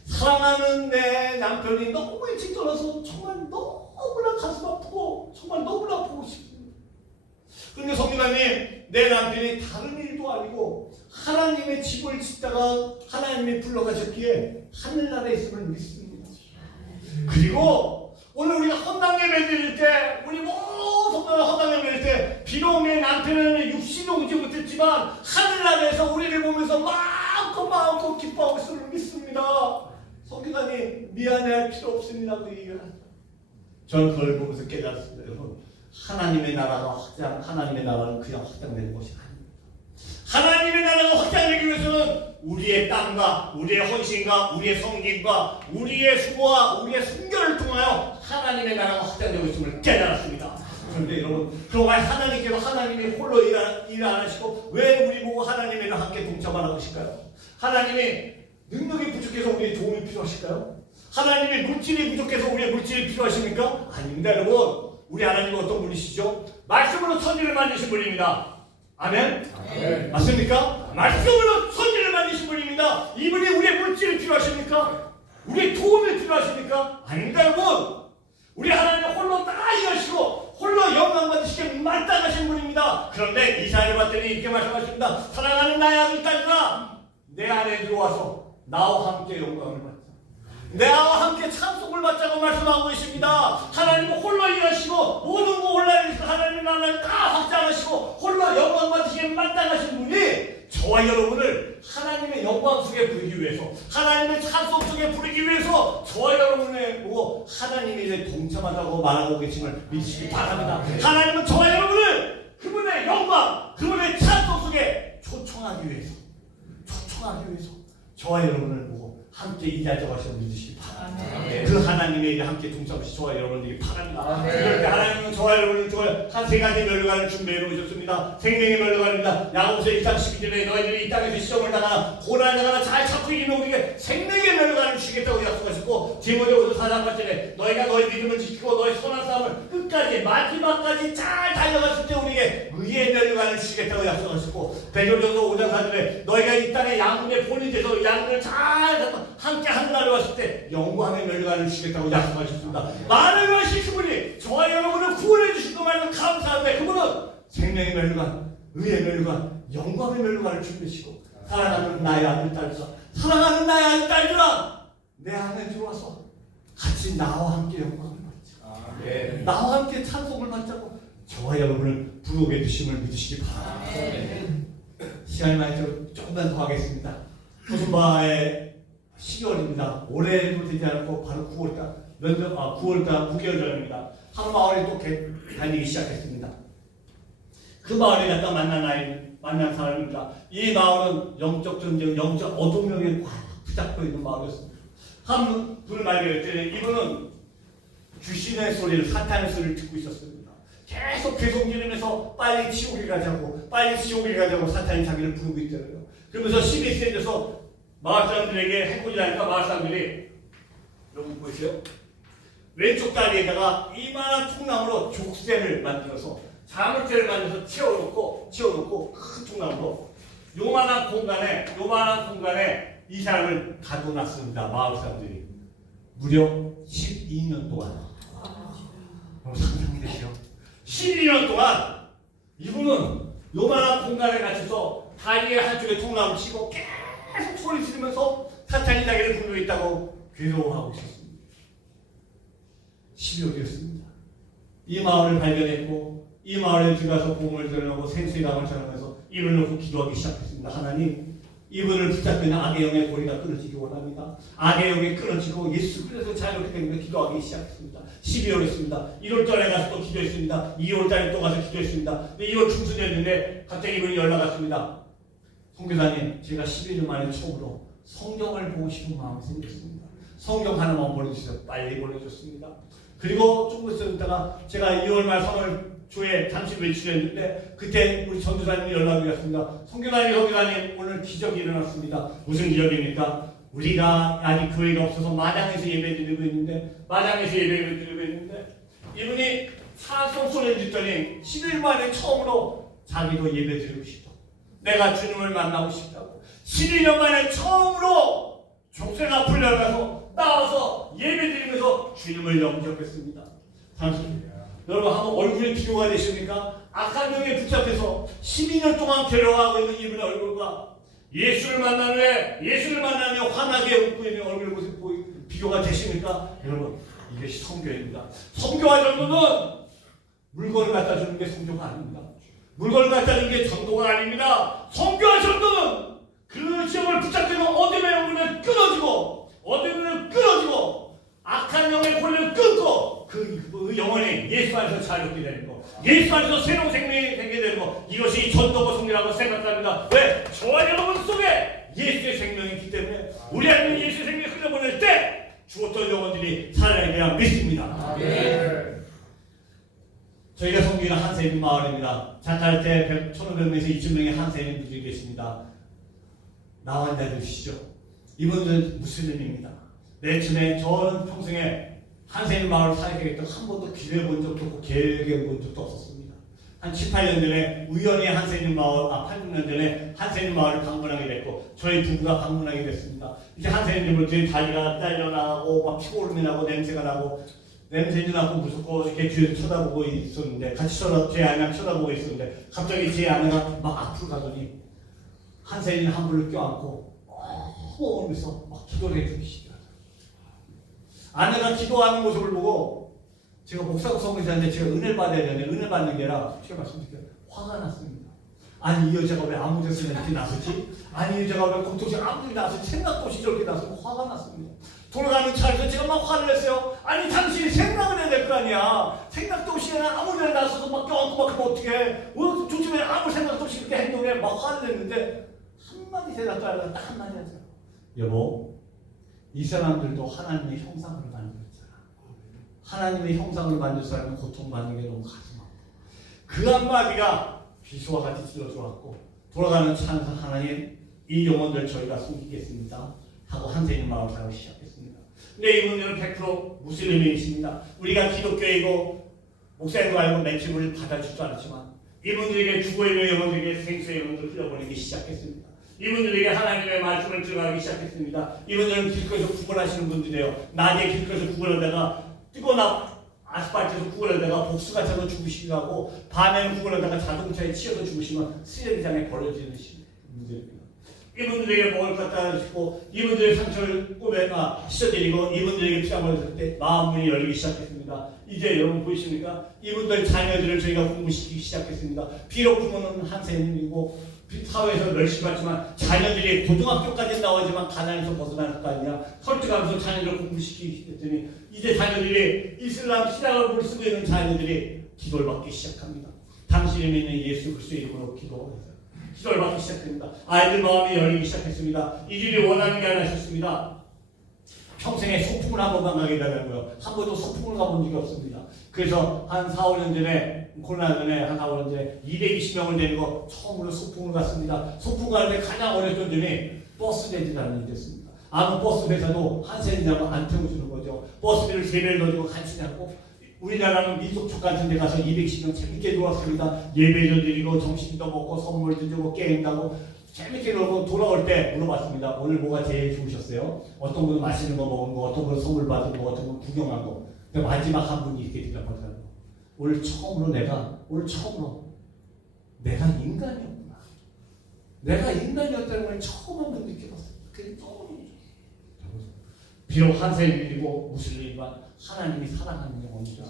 사랑하는 내 남편이 너무 일찍 떠나서 정말 너무나 가슴 아프고 정말 너무나 보고 싶습니다. 그런데 성교사님 내 남편이 다른 일도 아니고 하나님의 집을 짓다가 하나님이 불러가셨기에 하늘나라에 있음을 믿습니다. 그리고 오늘 우리가 헌당예배 드릴 때 우리 모두 헌당예배 드릴 때 비록 내 남편은 육신이 오지 못했지만 하늘나라에서 우리를 보면서 마음껏 기뻐하고 있음을 믿습니다. 성기관이 미안해할 필요 없습니다. 그 얘기를 합니다. 저는 그걸 보면서 깨달았습니다. 여러분 하나님의 나라는 그냥 확장되는 것이 아닙니다. 하나님의 나라가 확장되기 위해서는 우리의 땀과 우리의 헌신과 우리의 성김과 우리의 수고와 우리의 순결을 통하여 하나님의 나라가 확장되고 있음을 깨달았습니다. 그런데 여러분 그동안 하나님께서 하나님이 홀로 일 안 하시고 왜 우리 보고 하나님의 일을 함께 동참을 하고 계실까요? 하나님이 능력이 부족해서 우리의 도움이 필요하실까요? 하나님의 물질이 부족해서 우리의 물질이 필요하십니까? 아닙니다. 여러분 우리 하나님은 어떤 분이시죠? 말씀으로 천지를 만드신 분입니다. 아멘? 네. 맞습니까? 말씀으로 천지를 만드신 분입니다. 이분이 우리의 물질이 필요하십니까? 우리의 도움이 필요하십니까? 아닙니다. 여러분 우리 하나님은 홀로 다 일하시고 홀로 영광 받으시기에 마땅하신 분입니다. 그런데 이사야를 봤더니 이렇게 말씀하십니다. 사랑하는 나의 아들 딸들아 내 안에 들어와서 나와 함께 영광을 받자. 내와 함께 찬송을 받자고 말씀하고 계십니다. 하나님은 홀로 일하시고 모든 거 홀로 일하시고 하나님은 나라를 다 확장하시고 홀로 영광 받으시기에 마땅하신 분이 저와 여러분을 하나님의 영광 속에 부르기 위해서, 하나님의 찬송 속에 부르기 위해서 저와 여러분을 보고 하나님이 이제 동참하다고 말하고 계심을 믿으시기 바랍니다. 하나님은 저와 여러분을 그분의 영광, 그분의 찬송 속에 초청하기 위해서 저와 여러분을 보고 함께 일하자고 하시고 믿으시기 바랍니다. 그 하나님의 일에 함께 동참하시 저와 여러분들이 바랍니다. 그럴 때 하나님은 저와 여러분을 한 세 가지 멸류관을 준비해 놓으셨습니다. 생명의 멸류관입니다. 야고보서 1장 12절에 너희들이 이 땅에서 시험을 당하나 고난을 당하나 잘 참고 이기면 우리에게 생명의 멸류관을 주시겠다고 약속하셨고, 디모데후서 4장 8절에 너희가 너희 믿음을 지키고 너희 선한 싸움을 끝까지 마지막까지 잘 달려갔을 때 우리에게 의의 멸류관을 주시겠다고 약속하셨고, 베드로전서 5장 4절에 너희가 이 땅에 양문의 본이 돼서 양문을 잘 잡고 함께 하늘나라에 왔을 때 영광의 멸류관을 주시겠다고 약속하셨습니다. 많은 것이 그분이 저와 여러분을 구원해 주신 것 말고 감사한데, 그분은 생명의 멸류관, 의의 멸류관, 영광의 멸류관을 준비시고, 사랑하는 나의 아들 딸들아, 사랑하는 나의 아들 딸들아, 내 안에 들어와서 같이 나와 함께 영광을 받자, 나와 함께 찬송을 받자고 저와 여러분을 부르게 주심을 믿으시기 바랍니다. 시간이 많이 조금만 더 하겠습니다. 조선바의 12월입니다. 올해도 되지 않고 바로 9월달 9월 전입니다. 한 마을에 또 다니기 시작했습니다. 그 마을에 갔다 만난 사람입니다. 이 마을은 영적 전쟁, 영적 어둠력에 꽉 붙잡고 있는 마을이었습니다. 한 분을 발견했더니 이분은 귀신의 소리를, 사탄의 소리를 듣고 있었습니다. 계속 지르면서 빨리 지옥에 가자고 사탄이 자기를 부르고 있더라고요. 그러면서 시비에 세져서 마을 사람들에게 해코지하니까 마을 사람들이, 여기 보이세요? 왼쪽 다리에다가 이만한 통나무로 족쇄를 만들어서, 자물쇠를 만들어서 채워놓고 큰 통나무로 요만한 공간에 이 사람을 가둬놨습니다. 마을 사람들이 무려 12년 동안. 너무 상상이 되죠? 12년 동안 이분은 요만한 공간에 갇혀서 다리에 한쪽에 통나무 치고 계속 소리 지르면서 사탄이 자기를 부르고 있다고 괴로워하고 있었습니다. 12월이었습니다. 이 마을을 발견했고, 이 마을에 들어가서 공을 전하고 생수의담을 전하면서 입을 놓고 기도하기 시작했습니다. 하나님, 이분을 붙잡고 있는 악의 영의 고리가 끊어지기 원합니다. 악의 영이 끊어지고 예수 그리스도 자유롭게 되면 기도하기 시작했습니다. 12월이었습니다. 1월달에 가서 또 기도했습니다. 2월달에 또 가서 기도했습니다. 2월 중순이었는데 갑자기 이분이 연락 왔습니다. 선교사님, 제가 11년 만에 처음으로 성경을 보고 싶은 마음이 생겼습니다. 성경 하나만 보내주세요. 빨리 보내줬습니다. 그리고 조금 있다가 제가 2월 말 3월 초에 잠시 외출했는데 그때 우리 전도사님이 연락이 왔습니다. 선교사님 오늘 기적이 일어났습니다. 무슨 기적입니까? 우리가 아직 교회가 없어서 마당에서 예배드리고 있는데 이분이 찬송 소리를 듣더니 10일 만에 처음으로 자기도 예배드리고 싶다. 내가 주님을 만나고 싶다고 12년 만에 처음으로 족쇄가 풀려가서 나와서 예배드리면서 주님을 영접했습니다. 여러분 한번 얼굴이 비교가 되십니까? 악한 영에 붙잡혀서 12년 동안 괴로워하고 있는 이분의 얼굴과 예수를 만나며 환하게 웃고 있는 얼굴 모습 비교가 되십니까? 여러분, 이것이 성교입니다. 성교와 전도는 물건을 갖다 주는 게 성교가 아닙니다. 물건을 갖다 주는 게 전도가 아닙니다. 성교와 전도는 그 지역을 붙잡히는 어둠의 영혼을 끊어지고 악한 영의 권리를 끊고 그 영혼이 예수 안에서 자유롭게 되는 거, 예수 안에서 새로운 생명이 되게 되는 거, 이것이 전도고 성교라고 생각합니다. 왜? 저와 여러분 속에 예수의 생명이 있기 때문에 우리 안에 예수의 생명이 흘러보낼 때 죽었던 영혼들이 살아나리라 믿습니다. 저희가 섬기는 한세민 마을입니다. 자카르타 1500명에서 2000명의 한세민들이 계십니다. 나와 앉아주시죠. 이분들은 무슬림입니다. 맨 처음에 저는 평생에 한세민 마을을 살게 한 번도 기도해 본 적도 없고 계획해 본 적도 없었습니다. 한 7, 8년 전에 우연히 한세민 마을, 8, 6년 전에 한세민 마을을 방문하게 됐고 저희 부부가 방문하게 됐습니다. 이제 한세민들은 다리가 딸려나가고 막 피고름이 나고 냄새가 나고 무섭고 이렇게 뒤에서 쳐다보고 있었는데 제 아내랑 쳐다보고 있었는데 갑자기 제 아내가 막 앞으로 가더니 한세민 한 분을 껴안고 울면서 막 기도를 해주시더라고요. 아내가 기도하는 모습을 보고 제가 목사고 성공했는데 제가 은혜를 받아야 되는데 은혜를 받는 게 아니라 제가 말씀드릴게요. 화가 났습니다. 아니 이 여자가 왜 아무 데서 이렇게 나서지? 아니 이 여자가 왜 공통식 아무 데나 나서지? 생각도 없이 저렇게 나서고 화가 났습니다. 돌아가는 차에서 제가 막 화를 냈어요. 아니 당신이 생각을 해야 될 거 아니야. 생각도 없이 그냥 아무 데나 나서서 막 껴안고 막 그러면 어떡해. 조심해. 아무 생각도 없이 그렇게 행동해. 막 화를 냈는데 한마디 대답도 안 하고 딱 한마디 하죠. 여보, 이 사람들도 하나님의 형상을 만들었잖아. 하나님의 형상을 만든 사람은 고통받는 게 너무 가슴 아파. 그 한마디가 비수와 같이 찔러 들어왔고 돌아가는 차 안에서 하나님 이 영혼들 저희가 숨기겠습니다 하고 한세인 마을 사역을 시작했습니다. 근데 이분들은 100% 무슬림이십니다. 우리가 기독교이고 목사님도 알고 매출을 받아줄 줄 알았지만 이분들에게 죽어있는 영혼들에게 생수의 영혼을 흘려보내기 시작했습니다. 이분들에게 하나님의 말씀을 들어가기 시작했습니다. 이분들은 길거리에서 구걸하시는 분들이에요. 낮에 길거리에서 구걸하다가 뜨거운 아스팔트에서 구걸하다가 복수가 차서 죽으시기도 하고 밤에는 구걸하다가 자동차에 치여서 죽으시면 쓰레기장에 버려지는 분들입니다. 이분들에게 먹을 것 갖다 주시고 이분들의 상처를 꼬매가 씻어드리고 이분들에게 피가 흘렸을 때 마음문이 열리기 시작했습니다. 이제 여러분 보이십니까? 이분들 자녀들을 저희가 공부시키기 시작했습니다. 비록 부모는 한세인이고 사회에서 멸시받지만 자녀들이 고등학교까지 나오지만 가난에서 벗어날 거 아니냐. 설득하면서 자녀들을 공부시키기 했더니 이제 자녀들이 이슬람 신앙을 볼 수도 있는 자녀들이 기도를 받기 시작합니다. 당신이 믿는 예수 그리스도의 이름으로 기도해서 기도를 받기 시작합니다. 아이들 마음이 열리기 시작했습니다. 이들이 원하는 게 아니셨습니다. 평생에 소풍을 한 번만 가게 되고요. 한 번도 소풍을 가본 적이 없습니다. 그래서 한 4, 5년 전에 코로나 전에 한 4, 5년 전에 220명을 데리고 처음으로 소풍을 갔습니다. 소풍 가는데 가장 어려웠던 점이 버스 대지라는 일이 됐습니다. 아무 버스 회사도 한센이냐고 안 태워주는 거죠. 버스비를 3배를 더 주고 같이 하고 우리나라는 민속촌 같은 데 가서 220명 재밌게 놀았습니다. 예배도 드리고 점심도 먹고 선물도 주고 게임도 하고 재밌게 놀고 돌아올 때 물어봤습니다. 오늘 뭐가 제일 좋으셨어요? 어떤 분은 맛있는 거 먹은 거, 어떤 분은 선물 받은 거, 어떤 분은 구경한 거. 근데 마지막 한 분이 이렇게 대답하더라고요. 오늘 처음으로 내가 인간이었구나. 내가 인간이었다는 걸 처음 한번 느껴봤어요. 그게 너무 비록 한세인이고 무슬림이지만 하나님이 사랑하는 영혼이죠.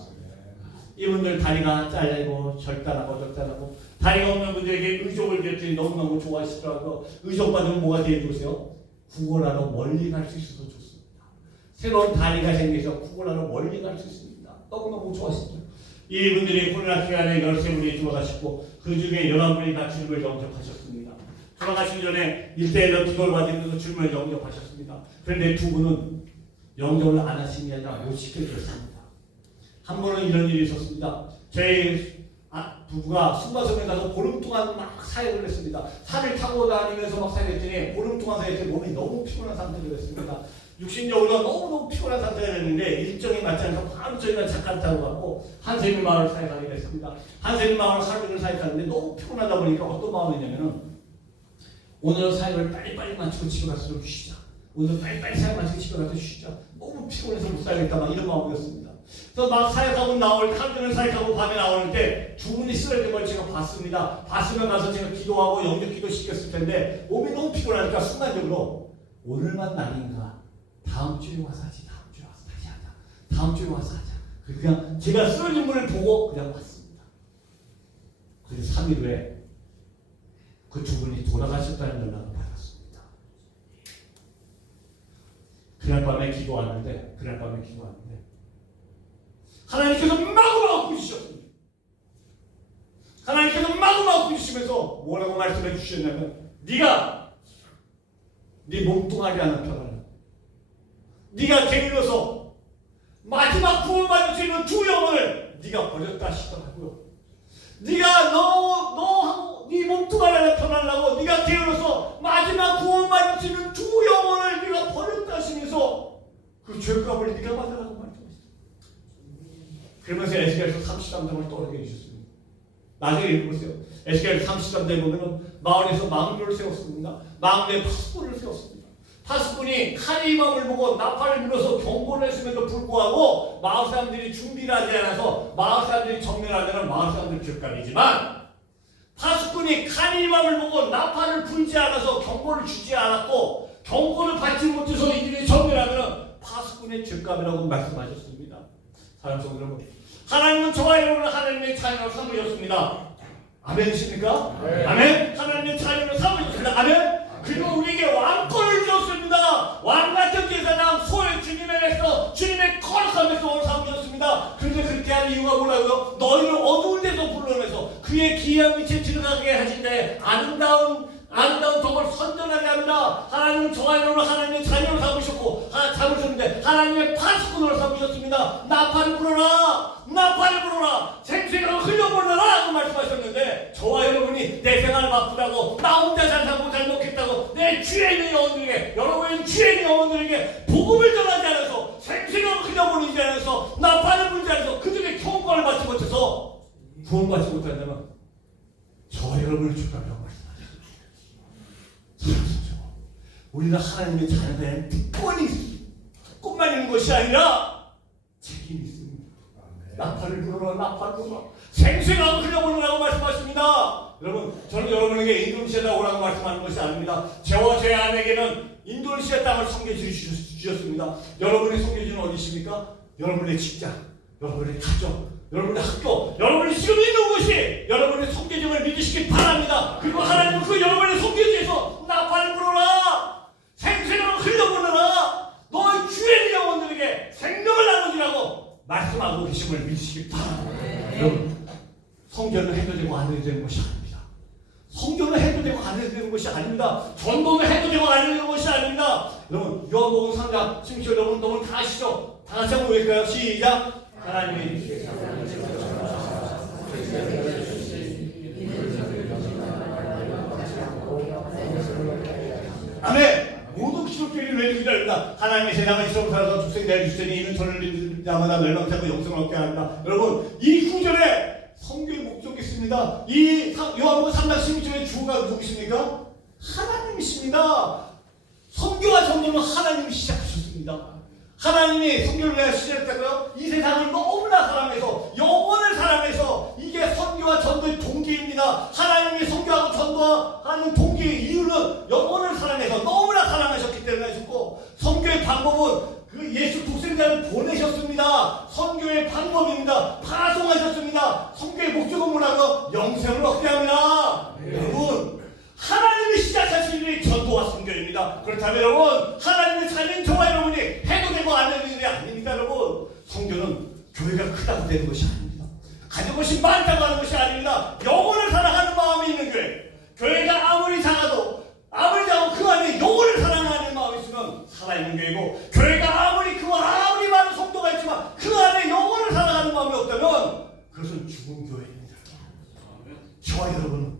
이분들 다리가 잘리고 절단하고 다리가 없는 분들에게 의족을 드렸더니 너무너무 좋아하시더라고요. 의족받으면 뭐가 제일 좋으세요? 구걸하러 멀리 갈 수 있어서 좋습니다. 새로운 다리가 생겨서 구걸하러 멀리 갈 수 있습니다. 너무너무 좋아하시죠. 이분들이 코로나 기간에 13분이 돌아가셨고 그 중에 11분이 다 주님을 영접하셨습니다. 돌아가시기 전에 1대1로 기도를 받으면서 주님을 영접하셨습니다. 그런데 2분은 영접을 안 하신 게 아니라 못 시켜주셨습니다. 한 번은 이런 일이 있었습니다. 저희 부부가 순바섬에 가서 보름 동안 막 사역을 했습니다. 산을 타고 다니면서 막 사역했더니 보름 동안 사역했더니 몸이 너무 피곤한 상태가 됐습니다. 육신적으로 너무너무 피곤한 상태가 됐는데 일정이 맞지 않아서 바로 저희가 잠깐 타고 갔고 한세민 마을 사역하게 됐습니다. 한세민 마을 하루 종일 사역하는데 너무 피곤하다 보니까 어떤 마음이냐면은 오늘 사역을 빨리빨리 마치고 집에 가서 좀 쉬자. 오늘 빨리빨리 사역 마치고 집에 가서 쉬자. 너무 피곤해서 못 살겠다 막 이런 마음이었습니다. 그래서 막 사역하고 나올 때 하루 종일 사역하고 밤에 나오는 때 두 분이 쓰러진 걸 제가 봤습니다. 봤으면 가서 제가 기도하고 영접기도 시켰을 텐데 몸이 너무 피곤하니까 순간적으로 오늘만 날인가 다음 주에 와서 하지. 다음 주에 와서 다시 하자. 다음 주에 와서 하자. 그냥 제가 쓰러진 분을 보고 그냥 왔습니다. 그래서 3일 후에 그 두 분이 돌아가셨다는 연락을 받았습니다. 그날 밤에 기도하는데 하나님께서 마구마구 부으셨습니다. 하나님께서 마구마구 부으시면서 뭐라고 말씀해 주셨냐면 네가 네 몸뚱아리 하나 펴달라. 네가 게을러서 마지막 구원받을 수 있는 두 영혼을 네가 버렸다 하시더라고요. 네가 네 몸뚱아리 하나 펴달라고 네가 게을러서 마지막 구원받을 수 있는 두 영혼을 네가 버렸다 하시면서 그 죄값을 네가 받으라고 말씀하셨어요. 그러면서 에스겔서 33장을 떠올리게 해주셨습니다. 나중에 읽어보세요. 에스겔 33장에 보면은 마을에서 망루를 세웠습니다. 망루에 파수꾼을 세웠습니다. 파수꾼이 칼이 임함을 보고 나팔을 불어서 경고를 했음에도 불구하고 마을 사람들이 준비를 하지 않아서 마을 사람들이 전멸하자는 마을 사람들 죄값이지만 파수꾼이 칼이 임함을 보고 나팔을 불지 않아서 경고를 주지 않았고 경고를 받지 못해서 이들이 전멸하면 파수꾼의 죄값이라고 말씀하셨습니다. 사랑하는 성도 여러분, 하나님은 저와 여러분을 하나님의 자녀로 삼으셨습니다. 아멘이십니까? 네. 아멘. 하나님의 자녀로 삼으셨습니다. 아멘. 그리고 우리에게 왕권을 주셨습니다. 왕같은 제사장 소의 주님에게서 주님의 거룩함의 소를 삼으셨습니다. 그런데 그렇게 한 이유가 뭐라고요? 너희를 어두운 데서 불러내서 그의 기이한 빛에 들어가게 하신데 아름다운 덕을 선전하게 합니다. 하나님은 저와 여러분을 하나님의 자녀로 삼으셨는데 하나님의 파수꾼으로 삼으셨습니다. 나팔을 불어라, 나팔을 불어라, 생생을 흘려보내라 고 말씀하셨는데 저와 여러분이 내 생활 바쁘다고 나 혼자 잘 살고 잘 먹겠다고 내 주인의 영혼들에게, 여러분의 주인의 영혼들에게 복음을 전하지 않아서 생생을 흘려보내지 않아서 나팔을 불지 않아서 그들의 경건을 받지 못해서 구원받지 못한다면 저와 여러분을 죽라고 우리는 하나님의 자녀된 특권이 있습니다. 특권만 있는 것이 아니라 책임이 있습니다. 나팔을 불어라, 나팔을 불어라, 생생하고 흘려보내라고 말씀하십니다. 여러분, 저는 여러분에게 인도네시아 오라고 말씀하는 것이 아닙니다. 저와 제 아내에게는 인도네시아 땅을 섬겨주셨습니다. 여러분의 섬겨주는 어디 있습니까? 여러분의 직장, 여러분의 가정, 여러분의 학교, 여러분이 지금 있는 곳이 여러분의 섬겨짐을 믿으시기 바랍니다. 그리고 하나님은 그 여러분의 섬겨짐에서 나팔을 불어라, 생생을 흘려보내라, 너의 주의 영혼들에게 생명을 나누지라고 말씀하고 계심을 믿으시기 바랍니다. 여러분, 성전을 해도 되고 안 해도 되는 것이 아닙니다. 성전을 해도 되고 안 해도 되는 것이 아닙니다. 전도를 해도 되고 안 해도 되는 것이 아닙니다. 여러분, 요한복음 3장 16절 여러분 너무 다 아시죠? 다 같이 한번 읽을까요? 시작. 하나님이 아멘. 모든 기독교인이 왜 기다립니다. 하나님의 세상을 시험 살아서 죽생자를 주시니 이는 저를 믿는 자마다 멸망치 않고 영생을 얻게 합니다. 여러분, 이 구절에 성경의 목적이 있습니다. 이 요한복음 3장 16절의 주가 누구십니까? 하나님이십니다. 성교와 정도는 하나님이 시작하셨습니다. 하나님이 성교를 왜 시작했다고요? 이 세상을 너무나 사랑해서, 영혼을 사랑해서, 이게 선교와 전도의 동기입니다. 하나님이 선교하고 전도하는 동기의 이유는 영혼을 사랑해서 너무나 사랑하셨기 때문에 하셨고, 선교의 방법은 그 예수 독생자를 보내셨습니다. 선교의 방법입니다. 파송하셨습니다. 선교의 목적은 뭐라고? 영생을 얻게 합니다. 여러분, 하나님이 시작하신 일이 전도와 선교입니다. 그렇다면 여러분, 하나님의 자녀인 저와 여러분이 해도 되고 안 되는 일이 아닙니다. 여러분, 선교는 교회가 크다고 되는 것이 아닙니다. 가진 것이 많다고 하는 것이 아닙니다. 영혼을 사랑하는 마음이 있는 교회, 교회가 아무리 작아도 그 안에 영혼을 사랑하는 마음이 있으면 살아있는 교회고, 교회가 아무리 많은 성도가 있지만 그 안에 영혼을 사랑하는 마음이 없다면 그것은 죽은 교회입니다. 저와 여러분은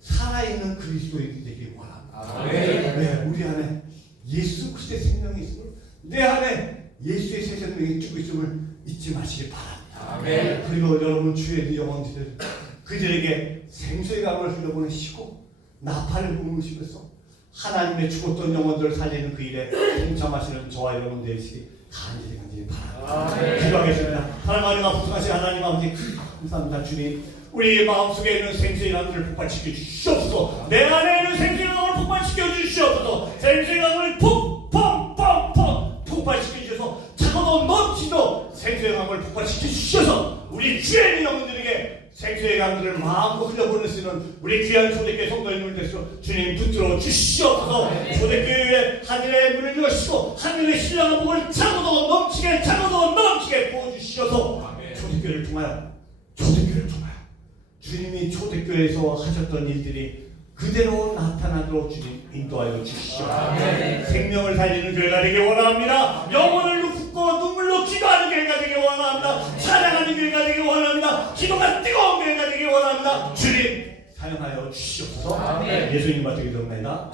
살아있는 그리스도인이 되길 원합니다. 네, 우리 안에 예수 그리스도의 생명이 있음을, 내 안에 예수의 새 생명이 주고 있음을 잊지 마시길 바랍니다. 그리고 여러분 주의 영혼들 그들에게 생수의 강을 흘려보내시고 나팔을 부으시면서 하나님의 죽었던 영혼들을 살리는 그 일에 동참하시는 저와 여러분 되시기 간절히 바랍니다. 기도하겠습니다. 하나님 아버지, 하나님 아버지, 감사합니다. 주님, 우리 마음속에 있는 생수의 강을 폭발시켜 주시옵소서. 내 안에 있는 생수의 강을 폭발시켜 주시옵소서. 생수의 강을 펑펑펑펑 폭발시켜 주셔서 차가운 넘치도 생수의 강을 폭발시켜 주셔서 우리 주의 영혼들에게 생수의 강들을 마음껏 흘려보낼 수 있는 우리 귀한 초대교회 성도님을 대해서 주님 붙들어 주시옵소서. 초대교회의 하늘의 문을 여시고 하늘의 신령한 복을 차고도 넘치게 부어주시옵소서. 초대교회를 통하여 주님이 초대교회에서 하셨던 일들이 그대로 나타나도록 주님 인도하여 주시옵소서. 생명을 살리는 교회가 되길 원합니다. 영혼을 붓고 눈물로 기도하는 교회가 되길 원합니다. 찬양하는 교회가 되길 원합니다. 기도가 뜨거운 교회가 되길 원합니다. 주님 사용하여 주시옵소서. 예수님 받들기 드립니다.